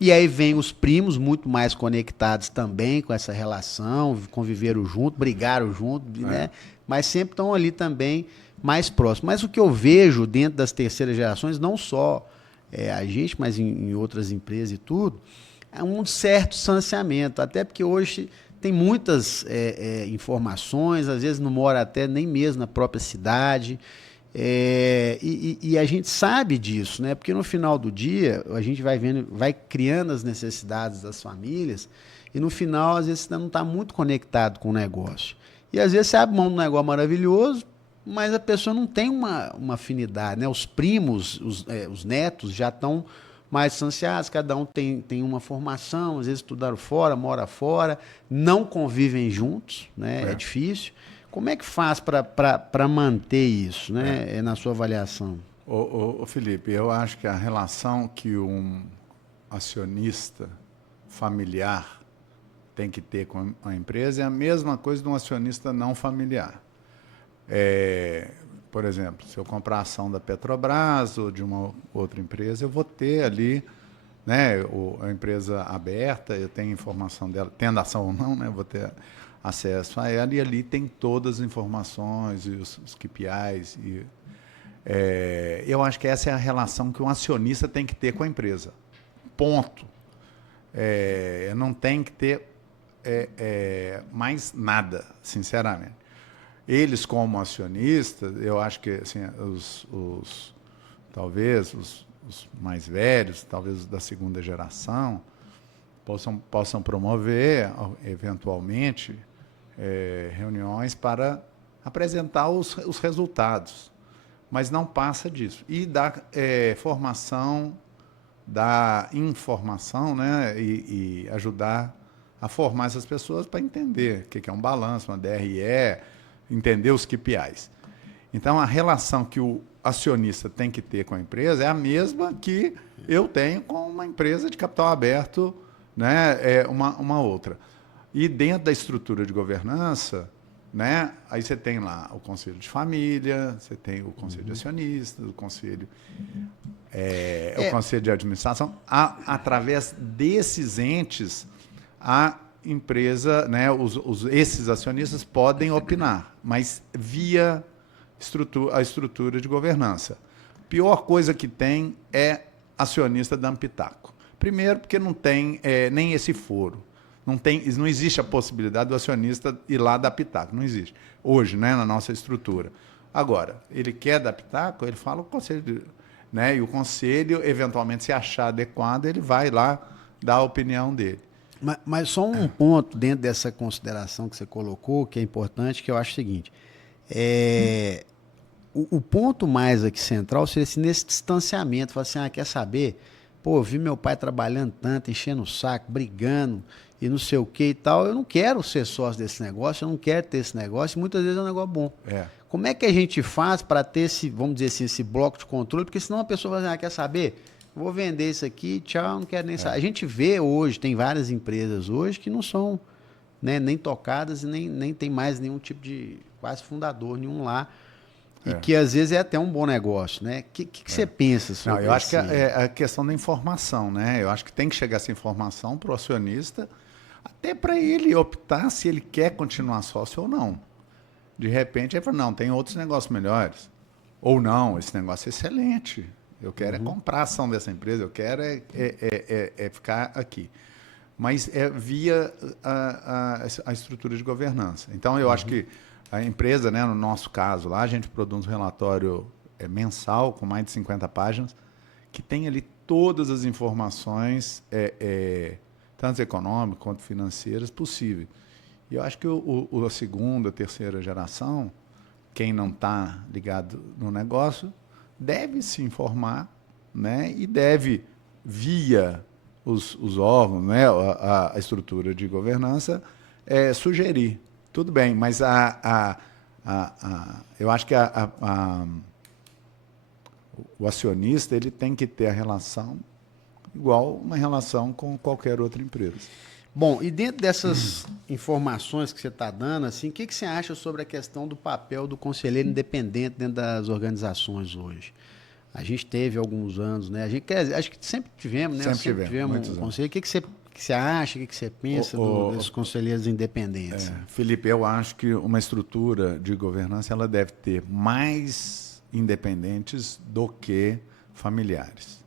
E aí vem os primos muito mais conectados também com essa relação, conviveram junto, brigaram junto, né? Mas sempre estão ali também mais próximos. Mas o que eu vejo dentro das terceiras gerações, não só a gente, mas em outras empresas e tudo, é um certo distanciamento, até porque hoje tem muitas informações, às vezes não mora até nem mesmo na própria cidade. E a gente sabe disso, né? Porque no final do dia a gente vai vendo, vai criando as necessidades das famílias e no final às vezes você não está muito conectado com o negócio. E às vezes você abre mão de um negócio maravilhoso, mas a pessoa não tem uma afinidade, né? Os primos, os netos já estão mais distanciados, cada um tem uma formação, às vezes estudaram fora, mora fora, não convivem juntos, né? É difícil. Como é que faz para manter isso, né, na sua avaliação? Ô, Felipe, eu acho que a relação que um acionista familiar tem que ter com a empresa é a mesma coisa de um acionista não familiar. Por exemplo, se eu comprar ação da Petrobras ou de uma outra empresa, eu vou ter ali, né, a empresa aberta, eu tenho informação dela, tendo ação ou não, né, eu vou ter acesso a ela, e ali tem todas as informações e os KPIs. Eu acho que essa é a relação que um acionista tem que ter com a empresa. Ponto. Não tem que ter mais nada, sinceramente. Eles, como acionistas, eu acho que assim, talvez os mais velhos, talvez da segunda geração, possam promover, eventualmente, reuniões para apresentar os resultados. Mas não passa disso. E da formação, da informação, né, e ajudar a formar essas pessoas para entender o que é um balanço, uma DRE, entender os KPIs. Então, a relação que o acionista tem que ter com a empresa é a mesma que eu tenho com uma empresa de capital aberto, né, uma outra. E dentro da estrutura de governança, né, aí você tem lá o conselho de família, você tem o conselho de acionistas, o conselho, o conselho de administração. Através desses entes, a empresa, né, esses acionistas podem opinar, mas via a estrutura de governança. A pior coisa que tem é acionista dando pitaco. Primeiro, porque não tem nem esse foro. Não existe a possibilidade do acionista ir lá dar pitaco. Não existe. Hoje, né, na nossa estrutura. Agora, ele quer dar pitaco, ele fala o conselho, né, e o conselho, eventualmente, se achar adequado, ele vai lá dar a opinião dele. Mas só um ponto dentro dessa consideração que você colocou, que é importante, que eu acho o seguinte. O ponto mais aqui central seria assim, nesse distanciamento. Falar assim, quer saber? pô, eu vi meu pai trabalhando tanto, enchendo o saco, brigando e não sei o que e tal. Eu não quero ser sócio desse negócio, eu não quero ter esse negócio. E muitas vezes é um negócio bom. Como é que a gente faz para ter esse, vamos dizer assim, esse bloco de controle? Porque senão a pessoa vai dizer, quer saber? Vou vender isso aqui, tchau, não quero nem saber. A gente vê hoje, tem várias empresas hoje que não são, né, nem tocadas e nem tem mais nenhum tipo de quase fundador nenhum lá. E que às vezes é até um bom negócio, né? O que você pensa sobre isso? Eu acho que é a questão da informação, né? Eu acho que tem que chegar essa informação para o acionista, até para ele optar se ele quer continuar sócio ou não. De repente, ele fala, não, tem outros negócios melhores. Ou não, esse negócio é excelente. Eu quero é comprar a ação dessa empresa, eu quero é ficar aqui. Mas é via a estrutura de governança. Então, eu acho que a empresa, né, no nosso caso lá, a gente produz um relatório mensal com mais de 50 páginas, que tem ali todas as informações, tanto econômicas quanto financeiras, possíveis. E eu acho que a segunda, a terceira geração, quem não está ligado no negócio, deve se informar, né, e deve, via os órgãos, né, a estrutura de governança, sugerir. Tudo bem, mas eu acho que o acionista ele tem que ter a relação igual uma relação com qualquer outra empresa. Bom, e dentro dessas informações que você está dando, assim, o que você acha sobre a questão do papel do conselheiro independente dentro das organizações hoje? A gente teve alguns anos, né? Acho que sempre tivemos, né? Sempre tivemos um conselheiro. O que você acha, o que você pensa desses conselheiros independentes? Felipe, eu acho que uma estrutura de governança ela deve ter mais independentes do que familiares.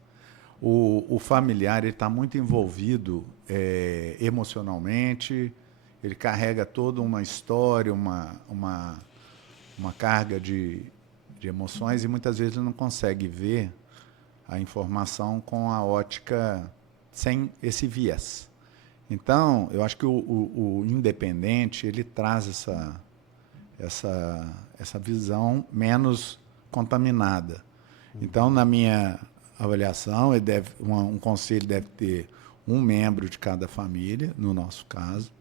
O familiar está muito envolvido emocionalmente, ele carrega toda uma história, uma carga de emoções e muitas vezes ele não consegue ver a informação com a ótica sem esse viés. Então, eu acho que o independente ele traz essa visão menos contaminada. Então, na minha avaliação, um conselho deve ter um membro de cada família, no nosso caso,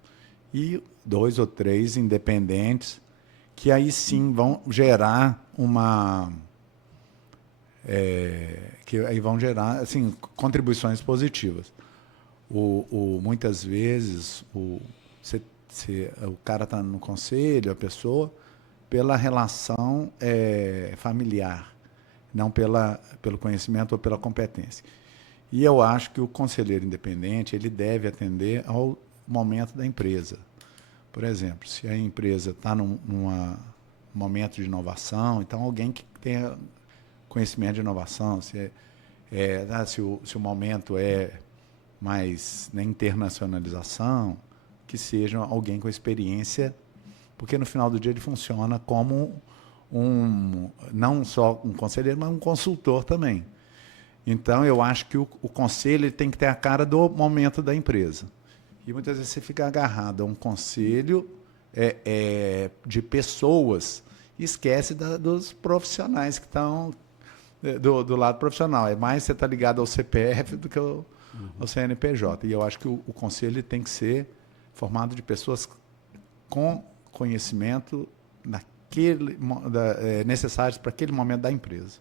e 2 ou 3 independentes, que aí sim vão gerar assim, contribuições positivas. Muitas vezes o cara está no conselho, a pessoa, pela relação familiar, não pelo conhecimento ou pela competência. E eu acho que o conselheiro independente ele deve atender ao momento da empresa. Por exemplo, se a empresa está num momento de inovação, então alguém que tenha conhecimento de inovação, se o momento é mais na internacionalização, que seja alguém com experiência, porque no final do dia ele funciona como não só um conselheiro, mas um consultor também. Então, eu acho que o conselho ele tem que ter a cara do momento da empresa. E muitas vezes você fica agarrado a um conselho de pessoas e esquece dos profissionais que estão do lado profissional. É mais você está ligado ao CPF do que ao CNPJ. E eu acho que o conselho tem que ser formado de pessoas com conhecimento necessários para aquele momento da empresa.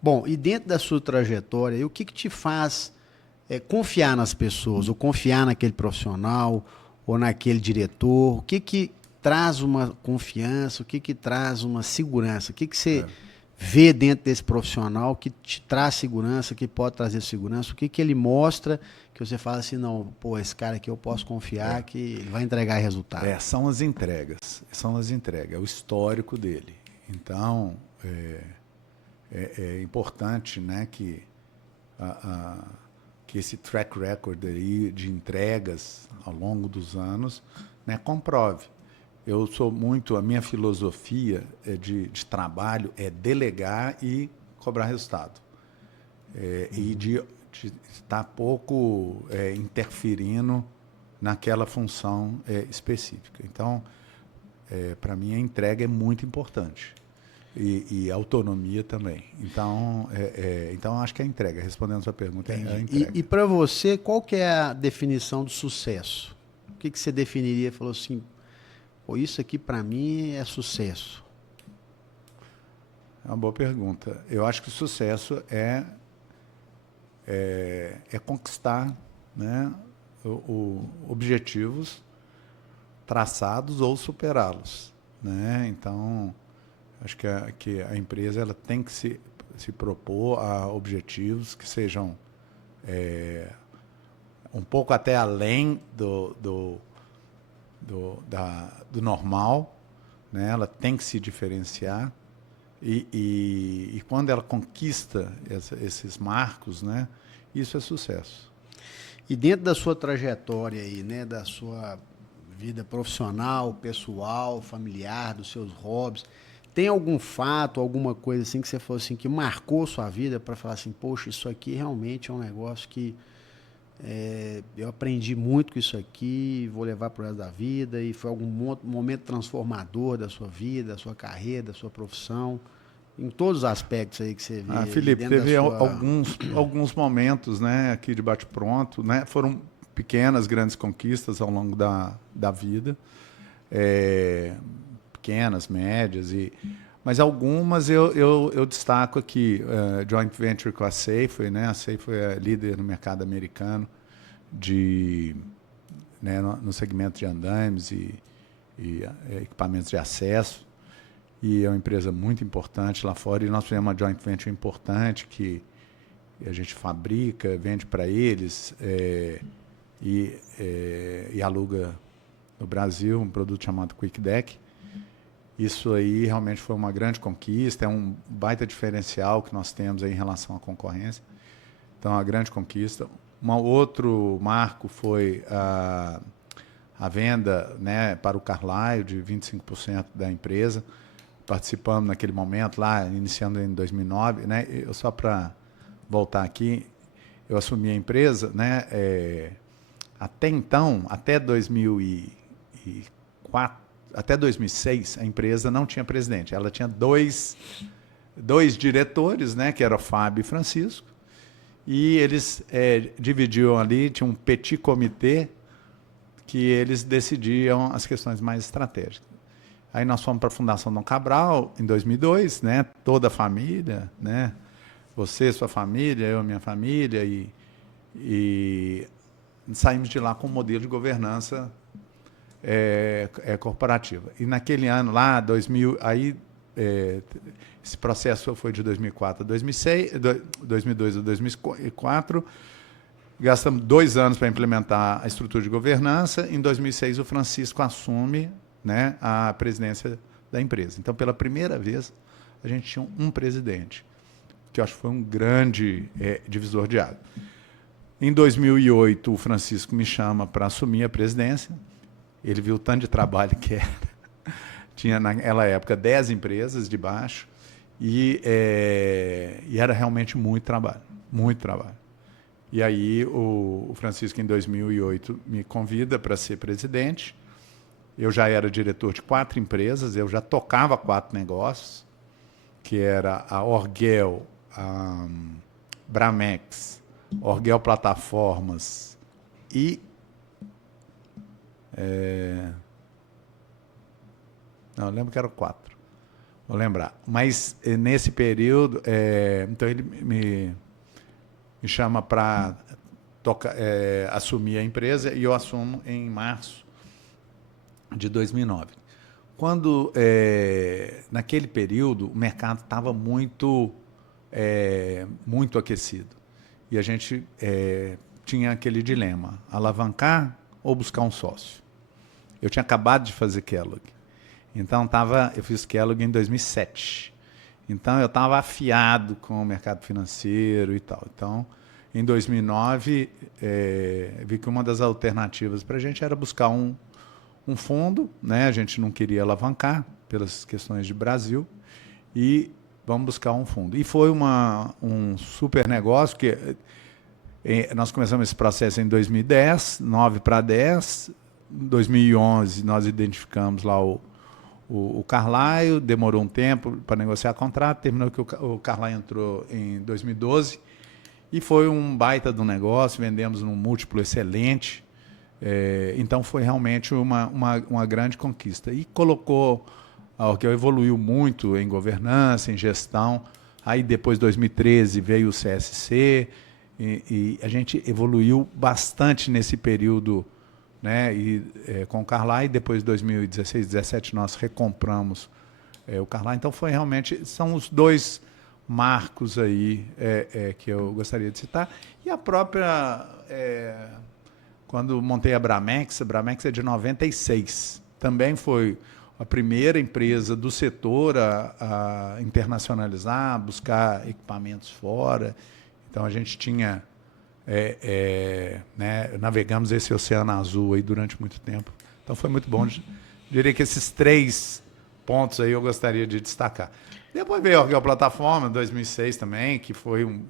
Bom, e dentro da sua trajetória, o que te faz confiar nas pessoas, ou confiar naquele profissional, ou naquele diretor? O que traz uma confiança, o que traz uma segurança? O que você vê dentro desse profissional que te traz segurança, que pode trazer segurança? O que ele mostra que você fala assim, não, pô, esse cara aqui eu posso confiar que ele vai entregar resultado? São as entregas, é o histórico dele. Então, é importante, né, que esse track record aí de entregas ao longo dos anos, né, comprove. A minha filosofia de trabalho é delegar e cobrar resultado. E de estar pouco interferindo naquela função específica. Então, para mim, a entrega é muito importante. e autonomia também. Então, então acho que é a entrega, respondendo a sua pergunta, é a entrega. E para você, qual que é a definição do sucesso? O que você definiria? Falou assim, pô, isso aqui para mim é sucesso. É uma boa pergunta. Eu acho que o sucesso é conquistar, né, objetivos traçados ou superá-los, né? Então, acho que a empresa ela tem que se propor a objetivos que sejam um pouco até além do normal, né? Ela tem que se diferenciar e quando ela conquista esses marcos, né? Isso é sucesso. E dentro da sua trajetória aí, né, da sua vida profissional, pessoal, familiar, dos seus hobbies, tem algum fato, alguma coisa assim que você falou assim que marcou sua vida para falar assim, poxa, isso aqui realmente é um negócio que eu aprendi muito com isso aqui, vou levar para o resto da vida, e foi algum momento transformador da sua vida, da sua carreira, da sua profissão, em todos os aspectos aí que você vê. Felipe, teve alguns momentos, né, aqui de bate-pronto, né, foram pequenas, grandes conquistas ao longo da vida, pequenas, médias, mas algumas eu destaco aqui, joint venture com a Safeway, né, a Safeway é líder no mercado americano né, no segmento de andaimes e equipamentos de acesso, e é uma empresa muito importante lá fora, e nós fizemos uma joint venture importante que a gente fabrica, vende para eles e aluga no Brasil um produto chamado Quick Deck. Isso aí realmente foi uma grande conquista, é um baita diferencial que nós temos aí em relação à concorrência. Então, é uma grande conquista. Um outro marco foi a venda, né, para o Carlyle de 25% da empresa. Participamos naquele momento lá, iniciando em 2009, né? Só para voltar aqui, eu assumi a empresa, né? Até então, até 2004, até 2006, a empresa não tinha presidente. Ela tinha dois diretores, né? Que eram o Fábio e Francisco, e eles dividiam ali, tinha um petit comitê que eles decidiam as questões mais estratégicas. Aí nós fomos para a Fundação Dom Cabral, em 2002, né? Toda a família, né? Você, sua família, eu, minha família, e saímos de lá com um modelo de governança corporativa. E naquele ano lá, 2000, aí esse processo foi de 2004 a 2006, 2002 a 2004. Gastamos 2 anos para implementar a estrutura de governança. Em 2006, o Francisco assume, né, a presidência da empresa. Então, pela primeira vez, a gente tinha um presidente, que eu acho que foi um grande divisor de água. Em 2008, o Francisco me chama para assumir a presidência. Ele viu o tanto de trabalho que era. Tinha, naquela época, 10 empresas de baixo e era realmente muito trabalho, muito trabalho. E aí, o Francisco, em 2008, me convida para ser presidente. Eu já era diretor de 4 empresas, eu já tocava 4 negócios, que era a Orgel, a Bramex, Orgel Plataformas e... não, eu lembro que eram 4. Vou lembrar. Mas, nesse período, então ele me chama para assumir a empresa e eu assumo em março de 2009. Quando, naquele período, o mercado estava muito aquecido. E a gente tinha aquele dilema, alavancar ou buscar um sócio. Eu tinha acabado de fazer Kellogg. Então, eu fiz Kellogg em 2007. Então, eu estava afiado com o mercado financeiro e tal. Então, em 2009, vi que uma das alternativas para a gente era buscar um fundo, né? A gente não queria alavancar pelas questões de Brasil e vamos buscar um fundo. E foi um super negócio, que nós começamos esse processo em 2010, 9 para 10. Em 2011, nós identificamos lá o o Carlyle, demorou um tempo para negociar contrato, terminou que o Carlyle entrou em 2012 e foi um baita do negócio, vendemos num múltiplo excelente, então foi realmente uma grande conquista. E colocou, a Orguel evoluiu muito em governança, em gestão, aí depois de 2013 veio o CSC, e a gente evoluiu bastante nesse período, né? Com o Carlyle, depois de 2016, 2017 nós recompramos o Carlyle. Então foi realmente, são os dois marcos aí que eu gostaria de citar. E a própria, quando montei a Bramex é de 96, também foi a primeira empresa do setor a internacionalizar, buscar equipamentos fora. Então a gente tinha, né, navegamos esse oceano azul aí durante muito tempo. Então foi muito bom. Diria que esses 3 pontos aí eu gostaria de destacar. Depois veio a Orguel Plataforma, em 2006 também, que foi um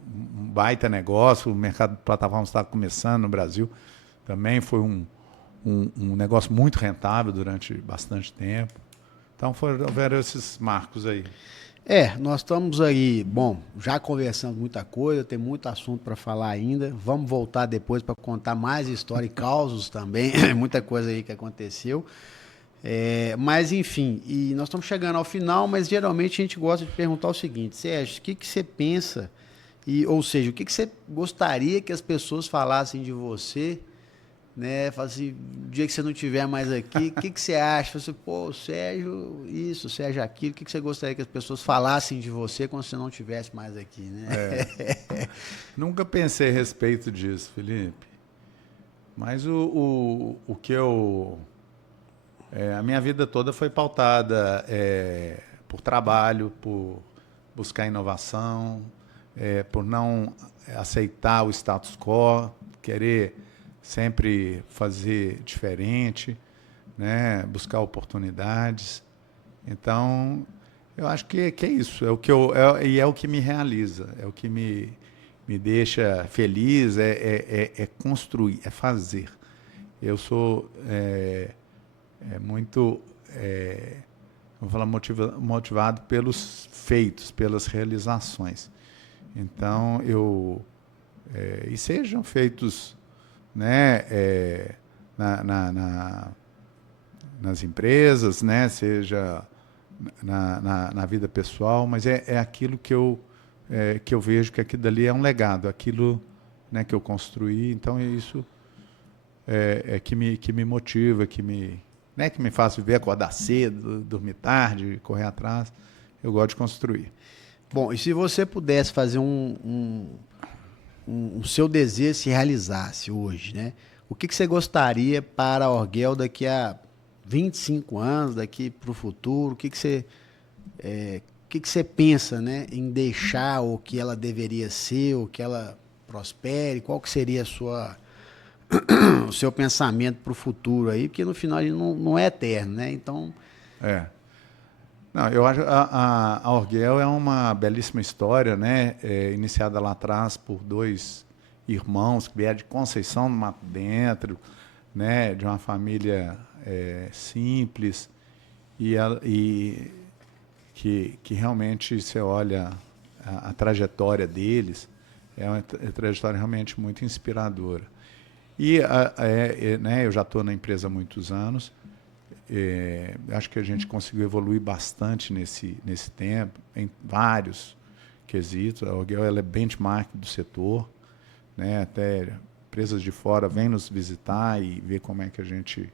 baita negócio. O mercado de plataformas estava começando no Brasil. Também foi um negócio muito rentável durante bastante tempo. Então houveram esses marcos aí. Nós estamos aí, bom, já conversando muita coisa, tem muito assunto para falar ainda. Vamos voltar depois para contar mais história e causos também, muita coisa aí que aconteceu. Mas enfim, e nós estamos chegando ao final, mas geralmente a gente gosta de perguntar o seguinte: Sérgio, o que você pensa, ou seja, o que você gostaria que as pessoas falassem de você, né? Fala assim, o dia que você não estiver mais aqui, o que você acha? Fala assim, pô, Sérgio isso, Sérgio aquilo, o que você gostaria que as pessoas falassem de você quando você não estivesse mais aqui, né? Nunca pensei a respeito disso, Felipe. Mas o que a minha vida toda foi pautada por trabalho, por buscar inovação, por não aceitar o status quo, querer sempre fazer diferente, né? Buscar oportunidades. Então, eu acho que é isso, é o que me realiza, é o que me deixa feliz, é construir, é fazer. Eu sou muito, vamos falar, motivado pelos feitos, pelas realizações. Então, e sejam feitos, né, nas empresas, né, seja na vida pessoal, mas é aquilo que eu vejo que aquilo dali é um legado, aquilo, né, que eu construí. Então isso que me motiva, que me faz viver, acordar cedo, dormir tarde, correr atrás. Eu gosto de construir. Bom, e se você pudesse fazer o seu desejo se realizasse hoje, né? O que você gostaria para a Orguel daqui a 25 anos, daqui para o futuro? O que você pensa, né, em deixar, ou que ela deveria ser, ou que ela prospere? Qual que seria o seu pensamento para o futuro aí? Porque no final ele não é eterno, né? Então... Não, eu acho a Orguel é uma belíssima história, né? Iniciada lá atrás por 2 irmãos que vieram de Conceição do Mato Dentro, né? De uma família simples e que realmente você olha a trajetória deles, é uma trajetória realmente muito inspiradora. E né, eu já estou na empresa há muitos anos. Acho que a gente conseguiu evoluir bastante nesse tempo, em vários quesitos. A Orguel ela é benchmark do setor, né? Até empresas de fora vêm nos visitar e ver como é que a gente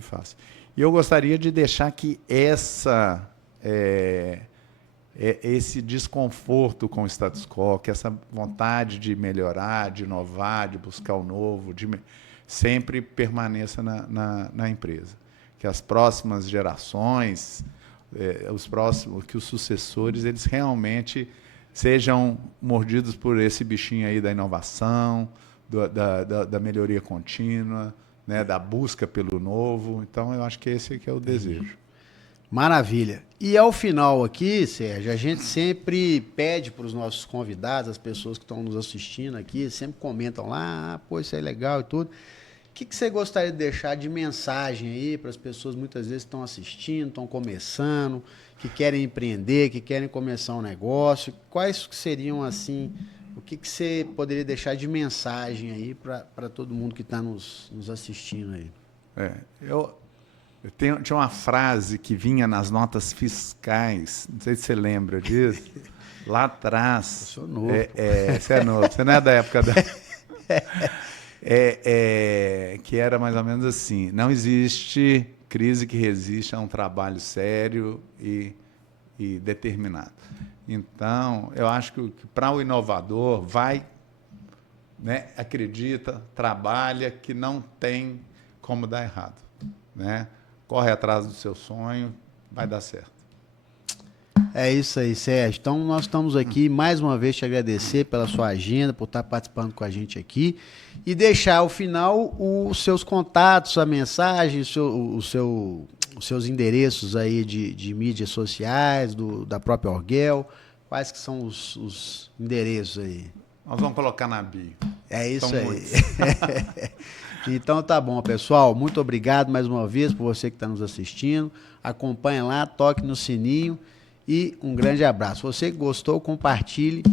faz. E eu gostaria de deixar que esse desconforto com o status quo, que essa vontade de melhorar, de inovar, de buscar o novo, sempre permaneça na empresa. Que as próximas gerações, que os sucessores, eles realmente sejam mordidos por esse bichinho aí da inovação, da melhoria contínua, né, da busca pelo novo. Então, eu acho que esse aqui é o desejo. Maravilha. E ao final aqui, Sérgio, a gente sempre pede para os nossos convidados, as pessoas que estão nos assistindo aqui, sempre comentam lá, pô, isso é legal e tudo. que você gostaria de deixar de mensagem aí para as pessoas muitas vezes que estão assistindo, estão começando, que querem empreender, que querem começar um negócio? Quais seriam, assim, o que você poderia deixar de mensagem aí para todo mundo que está nos assistindo aí? Eu tinha uma frase que vinha nas notas fiscais, não sei se você lembra disso, lá atrás. Eu sou novo. Você é novo, você não é da época da... que era mais ou menos assim: não existe crise que resista a um trabalho sério e determinado. Então, eu acho que para o inovador, né, acredita, trabalha, que não tem como dar errado, né? Corre atrás do seu sonho, vai dar certo. É isso aí, Sérgio. Então, nós estamos aqui mais uma vez te agradecer pela sua agenda, por estar participando com a gente aqui e deixar ao final os seus contatos, a mensagem, os seus endereços aí de mídias sociais, da própria Orguel. Quais que são os endereços aí? Nós vamos colocar na bio. É isso São aí. muitos. Então tá bom, pessoal. Muito obrigado mais uma vez por você que está nos assistindo. Acompanhe lá, toque no sininho e um grande abraço. Você que gostou, compartilhe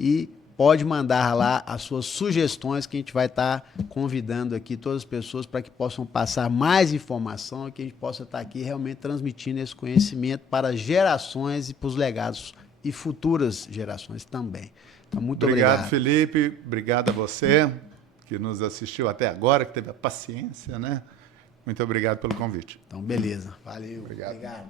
e pode mandar lá as suas sugestões, que a gente vai estar convidando aqui todas as pessoas para que possam passar mais informação e que a gente possa estar aqui realmente transmitindo esse conhecimento para gerações e para os legados e futuras gerações também. Então, muito obrigado. Obrigado, Felipe. Obrigado a você que nos assistiu até agora, que teve a paciência, né? Muito obrigado pelo convite. Então, beleza. Valeu. Obrigado.